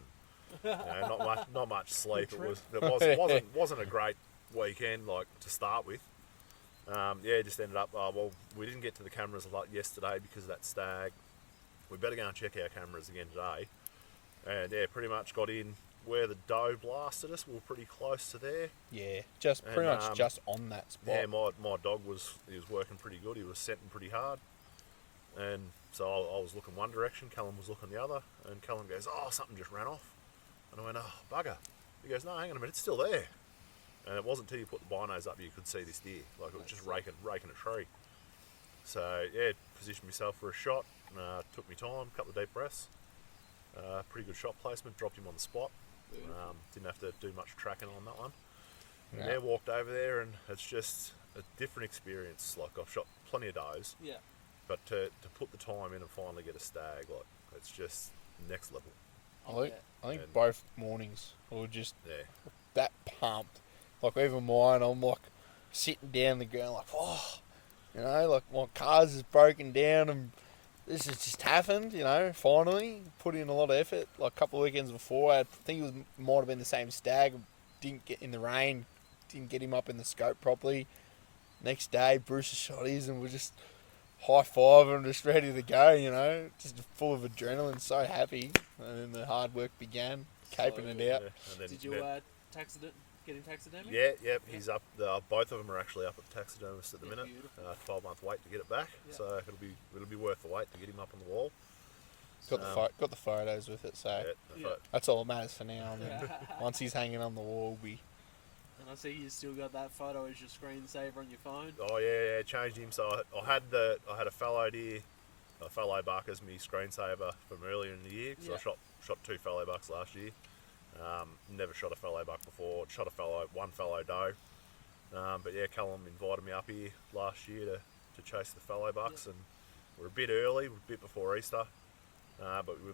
and not much sleep. It wasn't a great weekend to start with. Just ended up we didn't get to the cameras a lot yesterday because of that stag. We better go and check our cameras again today. And pretty much got in where the doe blasted us. We were pretty close to there. Yeah, just pretty much just on that spot. Yeah, my dog was working pretty good. He was setting pretty hard. And so I was looking one direction, Calum was looking the other, and Calum goes, "Oh, something just ran off." And I went, "Oh, bugger." He goes, "No, hang on a minute, it's still there." And it wasn't until you put the binos up you could see this deer. Like, it was just raking a tree. So positioned myself for a shot. Took me time, a couple of deep breaths. Pretty good shot placement, dropped him on the spot. Didn't have to do much tracking on that one. And walked over there, and it's just a different experience. Like, I've shot plenty of does, but to put the time in and finally get a stag, it's just next level. I think both mornings were just that pumped. Like, even mine, I'm like sitting down the ground, like, my car's is broken down, and this has just happened, finally. Put in a lot of effort. Like, a couple of weekends before, I think it might have been the same stag. Didn't get in the rain, didn't get him up in the scope properly. Next day, Bruce shot his, and we're just high-fiving, just ready to go, just full of adrenaline, so happy. And then the hard work began, caping it out. Did you get him taxidermy? Yeah, he's up. Both of them are actually up at the taxidermist at the minute. 12-month wait to get it back, so it'll be worth the wait to get him up on the wall. Got the photos with it, so that's all that matters for now. And then once he's hanging on the wall, And I see you still got that photo as your screensaver on your phone. Oh yeah, changed him. So I had a fallow deer, a fallow buck as my screensaver from earlier in the year. So I shot 2 fallow bucks last year. Never shot a fallow buck before. Shot one fallow doe. But Calum invited me up here last year to chase the fallow bucks, and we're a bit early, a bit before Easter, but we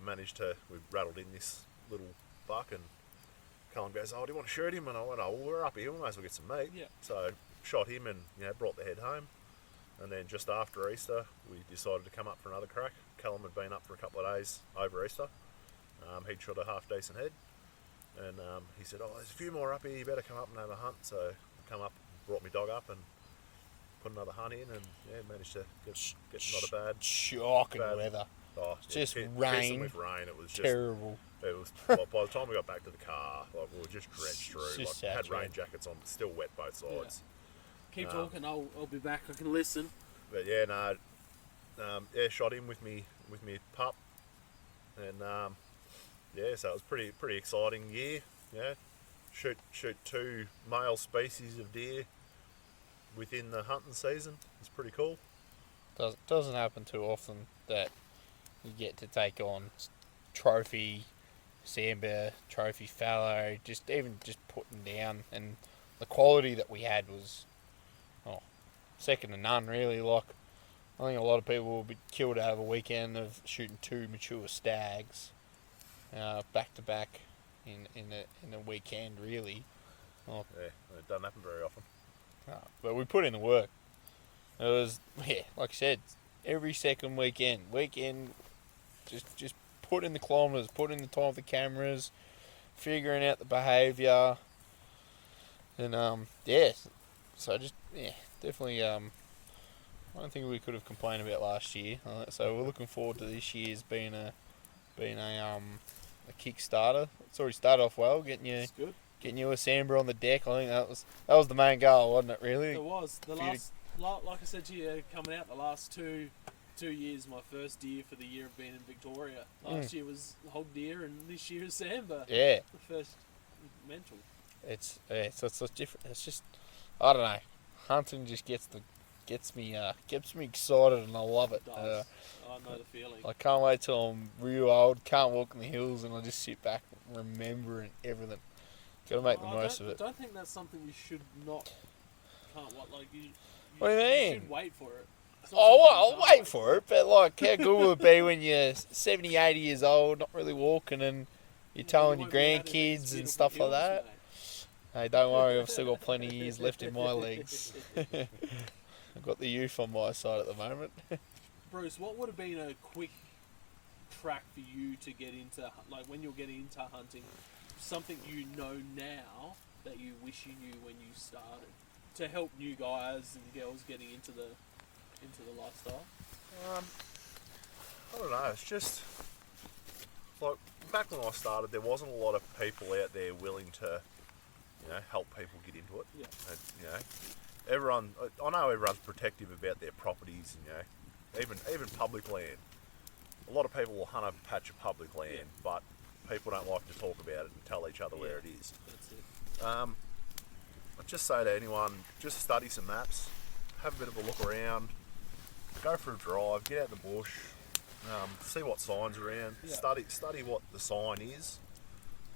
rattled in this little buck, and Calum goes, "Oh, do you want to shoot him?" And I went, "Oh, well, we're up here, we might as well get some meat." So shot him and brought the head home, and then just after Easter we decided to come up for another crack. Calum had been up for a couple of days over Easter. He'd shot a half decent head. And he said, "Oh, there's a few more up here, you better come up and have a hunt." So I come up, brought my dog up and put another hunt in, and managed to get not a bad... Shocking weather. Oh, just rain. With rain. It was just... Terrible. It was, by the time we got back to the car, we were just drenched through. Had rain jackets on, but still wet both sides. Keep talking, I'll be back, I can listen. But shot him with me pup. And so it was pretty exciting year. Yeah, shoot 2 male species of deer within the hunting season. It's pretty cool. Doesn't happen too often that you get to take on trophy sambar, trophy fallow, just putting down, and the quality that we had was second to none, really. Like, I think a lot of people will be killed out of a weekend of shooting 2 mature stags back to back in a weekend, really. Yeah, it doesn't happen very often. But we put in the work. It was, like I said, every second weekend, just put in the kilometres, put in the time of the cameras, figuring out the behaviour, and so definitely. I don't think we could have complained about last year. So we're looking forward to this year's being a Kickstarter. It's already started off well, getting you a Sambar on the deck. I think that was the main goal, wasn't it? Really, it was. Like I said to you, coming out the last two years, my first deer for the year of being in Victoria. Last year was hog deer, and this year is Sambar. Yeah, the first mental. It's different. It's just, I don't know. Hunting just gets me excited, and I love it. I know the feeling. I can't wait till I'm real old, can't walk in the hills, and I just sit back remembering everything. Got to make the most of it. I don't think that's something you should not. What do you mean? You should wait for it. I'll wait for it, but like, how good will it be when you're 70, 80 years old, not really walking, and you're telling your grandkids and stuff like that? Hey, don't worry, I've still got plenty of years left in my legs. I've got the youth on my side at the moment. Bruce, what would have been a quick track for you to get into, like when you're getting into hunting, something you know now that you wish you knew when you started, to help new guys and girls getting into the lifestyle? I don't know. It's just like back when I started, there wasn't a lot of people out there willing to, help people get into it. Yeah. And, everyone. I know everyone's protective about their properties, and even public land. A lot of people will hunt a patch of public land, but people don't like to talk about it and tell each other where it is. That's it. I'd just say to anyone, just study some maps, have a bit of a look around, go for a drive, get out in the bush, see what signs are around, study what the sign is.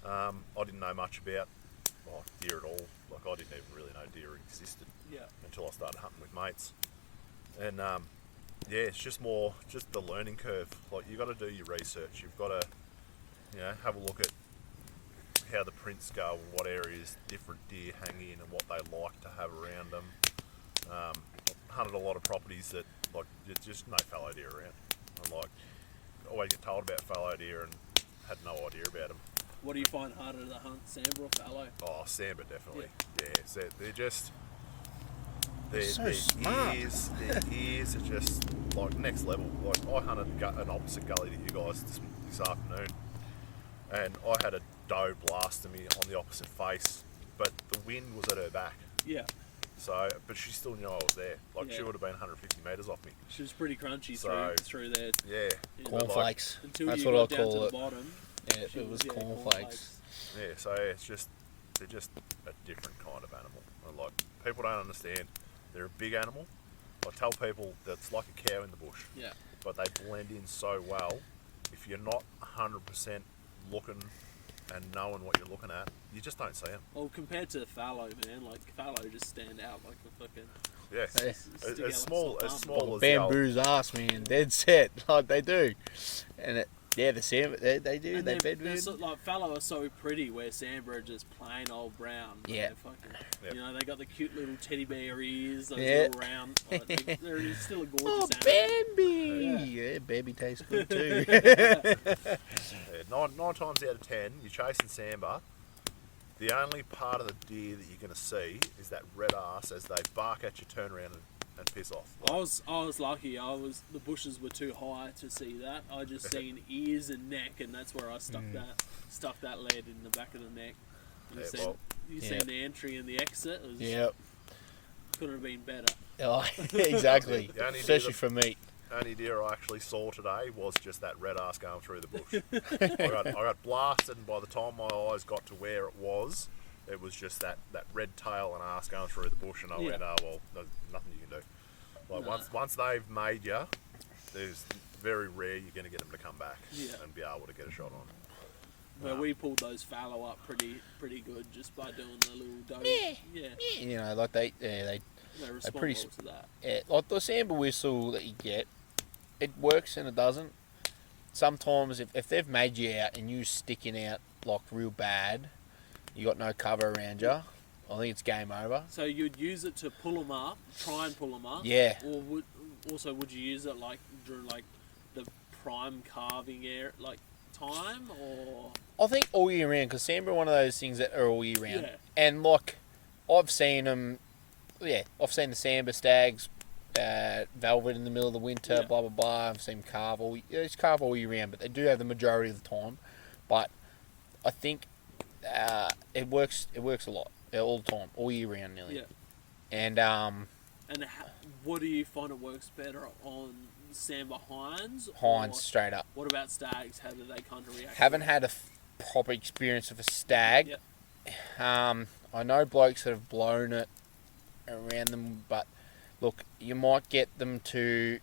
I didn't know much about deer at all. Like, I didn't even really know deer existed until I started hunting with mates. And it's just the learning curve. Like, you've got to do your research. You've got to have a look at how the prints go and what areas different deer hang in and what they like to have around them. I've hunted a lot of properties that there's just no fallow deer around. And I always get told about fallow deer and had no idea about them. What do you find harder to hunt, Sambar or fallow? Oh, Sambar definitely. Yeah, so they're just so smart. Their ears are just like next level. Like, I hunted an opposite gully to you guys this afternoon, and I had a doe blasting me on the opposite face, but the wind was at her back. Yeah. So, but she still knew I was there. Like, she would have been 150 metres off me. She was pretty crunchy through there. Yeah. Cornflakes. That's what I call it. Bottom, yeah, it was cornflakes. Yeah, so they're just a different kind of animal. And like, people don't understand. They're a big animal. I tell people that it's like a cow in the bush. Yeah. But they blend in so well. If you're not 100% looking and knowing what you're looking at, you just don't see them. Well, compared to fallow, man, like fallow just stand out like the fucking. Yes, Hey. as small as bamboo's ass, man, dead set, like they do, and the Sambar they do. They bed like fallow are so pretty, where Sambar are just plain old brown. Yeah, fucking, they got the cute little teddy bear ears, those little round. Like, they're still a gorgeous animal. Bambi, yeah, Bambi tastes good too. 9 times out of 10, you're chasing Sambar. The only part of the deer that you're going to see is that red ass as they bark at you, turn around and piss off. I was lucky. The bushes were too high to see that. I just seen ears and neck, and that's where I stuck that lead in the back of the neck. You seen the entry and the exit. Couldn't have been better. Oh, exactly. Especially for meat. only deer I actually saw today was just that red ass going through the bush. I got blasted, and by the time my eyes got to where it was just that red tail and ass going through the bush, and I went, oh well, there's nothing you can do. Like once they've made you, there's very rare you're going to get them to come back and be able to get a shot on. Well, we pulled those fallow up pretty good just by doing the little doe. Yeah. You know, like they're pretty to that. Yeah, like the Sambar whistle that you get, it works and it doesn't. Sometimes if they've made you out and you sticking out like real bad, you got no cover around you, I think it's game over. So you'd use it to pull them up, try and pull them up. Yeah. Or would you use it like during like the prime calving air time, or? I think all year round, because Sambar are one of those things that are all year round. Yeah. And like I've seen them. Yeah, I've seen the Sambar stags, velvet in the middle of the winter, blah blah blah. I've seen calve it's calve all year round, but they do have the majority of the time. But I think it works. It works a lot, all the time, all year round, nearly. Yeah. And what do you find it works better on Sambar hinds? Hinds, straight up. What about stags? How do they kind of react? Haven't had a proper experience of a stag. Yep. I know blokes that have blown it around them, but look, you might get them to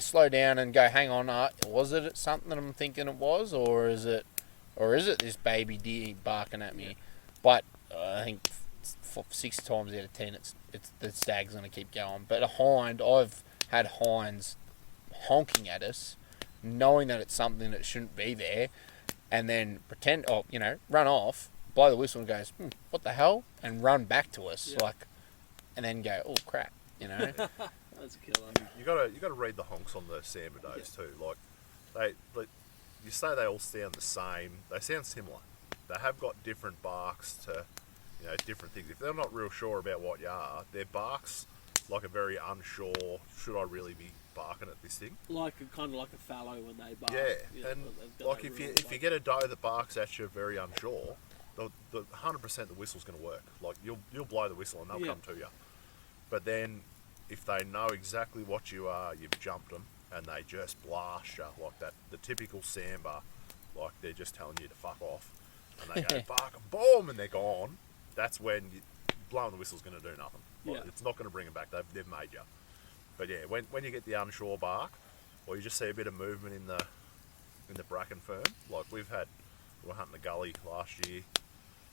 slow down and go, hang on, was it something that I'm thinking it was, or is it this baby deer barking at me? But I think 6 times out of 10 it's the stag's going to keep going. But a hind, I've had hinds honking at us, knowing that it's something that shouldn't be there, and then run off, blow the whistle and goes, what the hell? And run back to us, and then go, oh crap, That's a killer. You gotta read the honks on the Sambar does too. Like you say they all sound the same. They sound similar. They have got different barks to, different things. If they're not real sure about what you are, their barks like a very unsure. Should I really be barking at this thing? Kind of like a fallow when they bark. Yeah, and like if you get a doe that barks at you very unsure, the 100% the whistle's going to work. Like you'll blow the whistle and they'll come to you. But then if they know exactly what you are, you've jumped them, and they just blast you like that. The typical Sambar, like they're just telling you to fuck off, and they go bark and boom, and they're gone. That's when blowing the whistle's going to do nothing. Like, it's not going to bring them back. They've made you. But yeah, when you get the unsure bark, or you just see a bit of movement in the bracken fern, like we were hunting the gully last year,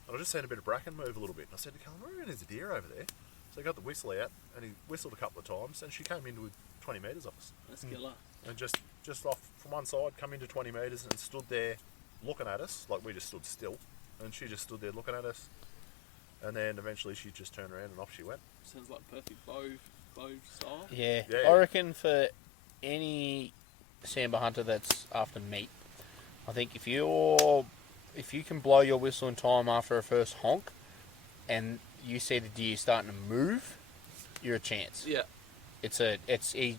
and I just seen a bit of bracken move a little bit, and I said to Calum, I reckon there's a deer over there. So he got the whistle out, and he whistled a couple of times, and she came into 20 metres off us. That's killer. And just off from one side, come into 20 metres, and stood there looking at us, like we just stood still, and she just stood there looking at us. And then eventually she just turned around and off she went. Sounds like perfect bow style. Yeah. I reckon for any Sambar hunter that's after meat, I think if you can blow your whistle in time after a first honk, and you see the deer starting to move, you're a chance. Yeah.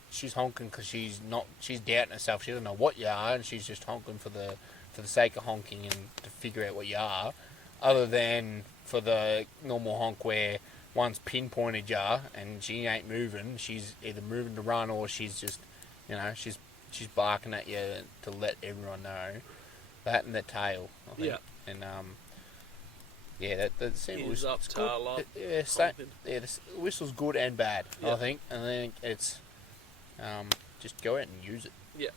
She's honking because she's doubting herself. She doesn't know what you are, and she's just honking for the sake of honking and to figure out what you are. Other than for the normal honk where one's pinpointed you and she ain't moving, she's either moving to run or she's just, she's barking at you to let everyone know. That and the tail, I think. Yeah. And that seems up tail up. The whistle's good and bad, I think. And I think it's just go out and use it. Yeah.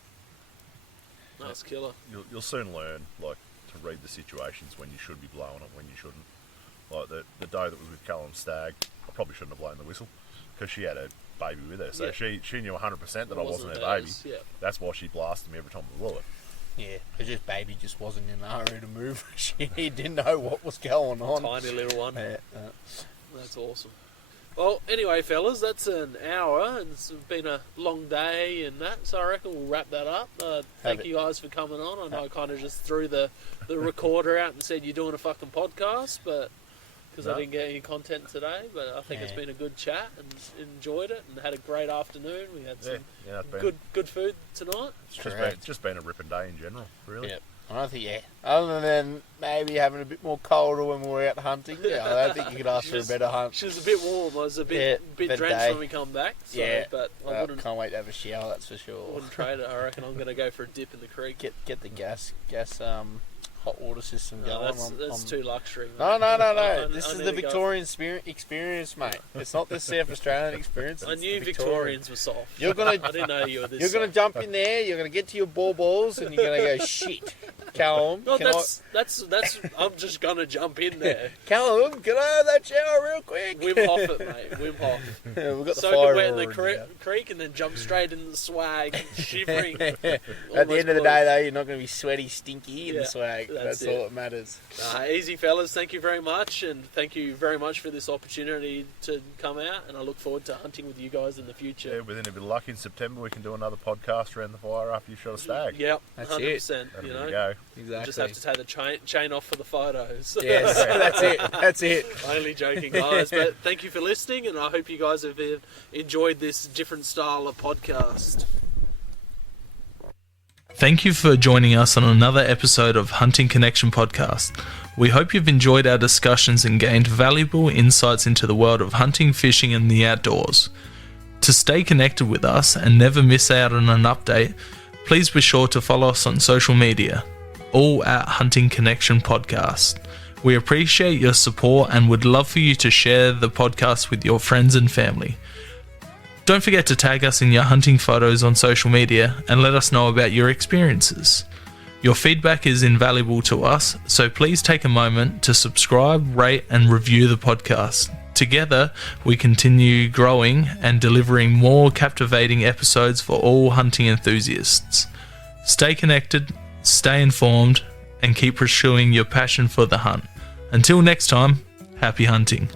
That's killer. You'll soon learn, to read the situations when you should be blowing it, when you shouldn't. Like the doe that was with Calum's stag, I probably shouldn't have blown the whistle because she had a baby with her, so she knew 100% that I wasn't her baby. Yeah. That's why she blasted me every time we blew it. Yeah, because this baby just wasn't in a hurry to move. She didn't know what was going on. Tiny little one. That's awesome. Well, anyway, fellas, that's an hour, and it's been a long day and that, so I reckon we'll wrap that up. Thank you guys for coming on. I know I kind of just threw the recorder out and said you're doing a fucking podcast, but because I didn't get any content today, but I think it's been a good chat and enjoyed it and had a great afternoon. We had some good food tonight. It's just been a ripping day in general, really. Yep. I don't think, other than maybe having a bit more colder when we were out hunting, I don't think you could ask for a better hunt. She was a bit warm. I was a bit drenched day. when we come back. So, but I wouldn't. Can't wait to have a shower, that's for sure. I wouldn't trade it. I reckon I'm going to go for a dip in the creek. Get the gas hot water system going. That's too luxury. Mate. No. This is the Victorian experience, mate. It's not the South Australian experience. I knew Victorians were soft. I didn't know you were this. You're going to jump in there. You're going to get to your balls, and you're going to go shit. Callum, no, that's. I'm just going to jump in there. Callum, get out of that shower real quick. Wim Hof it, mate. Wim Hof. We've got the soak it wet in the creek and then jump straight in the swag, shivering. At the end of the day, though, you're not going to be sweaty, stinky in the swag. That's all that matters. Easy, fellas. Thank you very much, and thank you very much for this opportunity to come out. And I look forward to hunting with you guys in the future. Yeah, within a bit of luck in September, we can do another podcast around the fire after you've shot a stag. Yep, that's 100%. There you we know, go. Exactly. Just have to take the chain off for the photos. Yes, that's it. Only joking, guys. But thank you for listening, and I hope you guys have enjoyed this different style of podcast. Thank you for joining us on another episode of Hunting Connection Podcast. We hope you've enjoyed our discussions and gained valuable insights into the world of hunting, fishing, and the outdoors. To stay connected with us and never miss out on an update, please be sure to follow us on social media, all at Hunting Connection Podcast. We appreciate your support and would love for you to share the podcast with your friends and family. Don't forget to tag us in your hunting photos on social media and let us know about your experiences. Your feedback is invaluable to us, so please take a moment to subscribe, rate, and review the podcast. Together, we continue growing and delivering more captivating episodes for all hunting enthusiasts. Stay connected, stay informed, and keep pursuing your passion for the hunt. Until next time, happy hunting.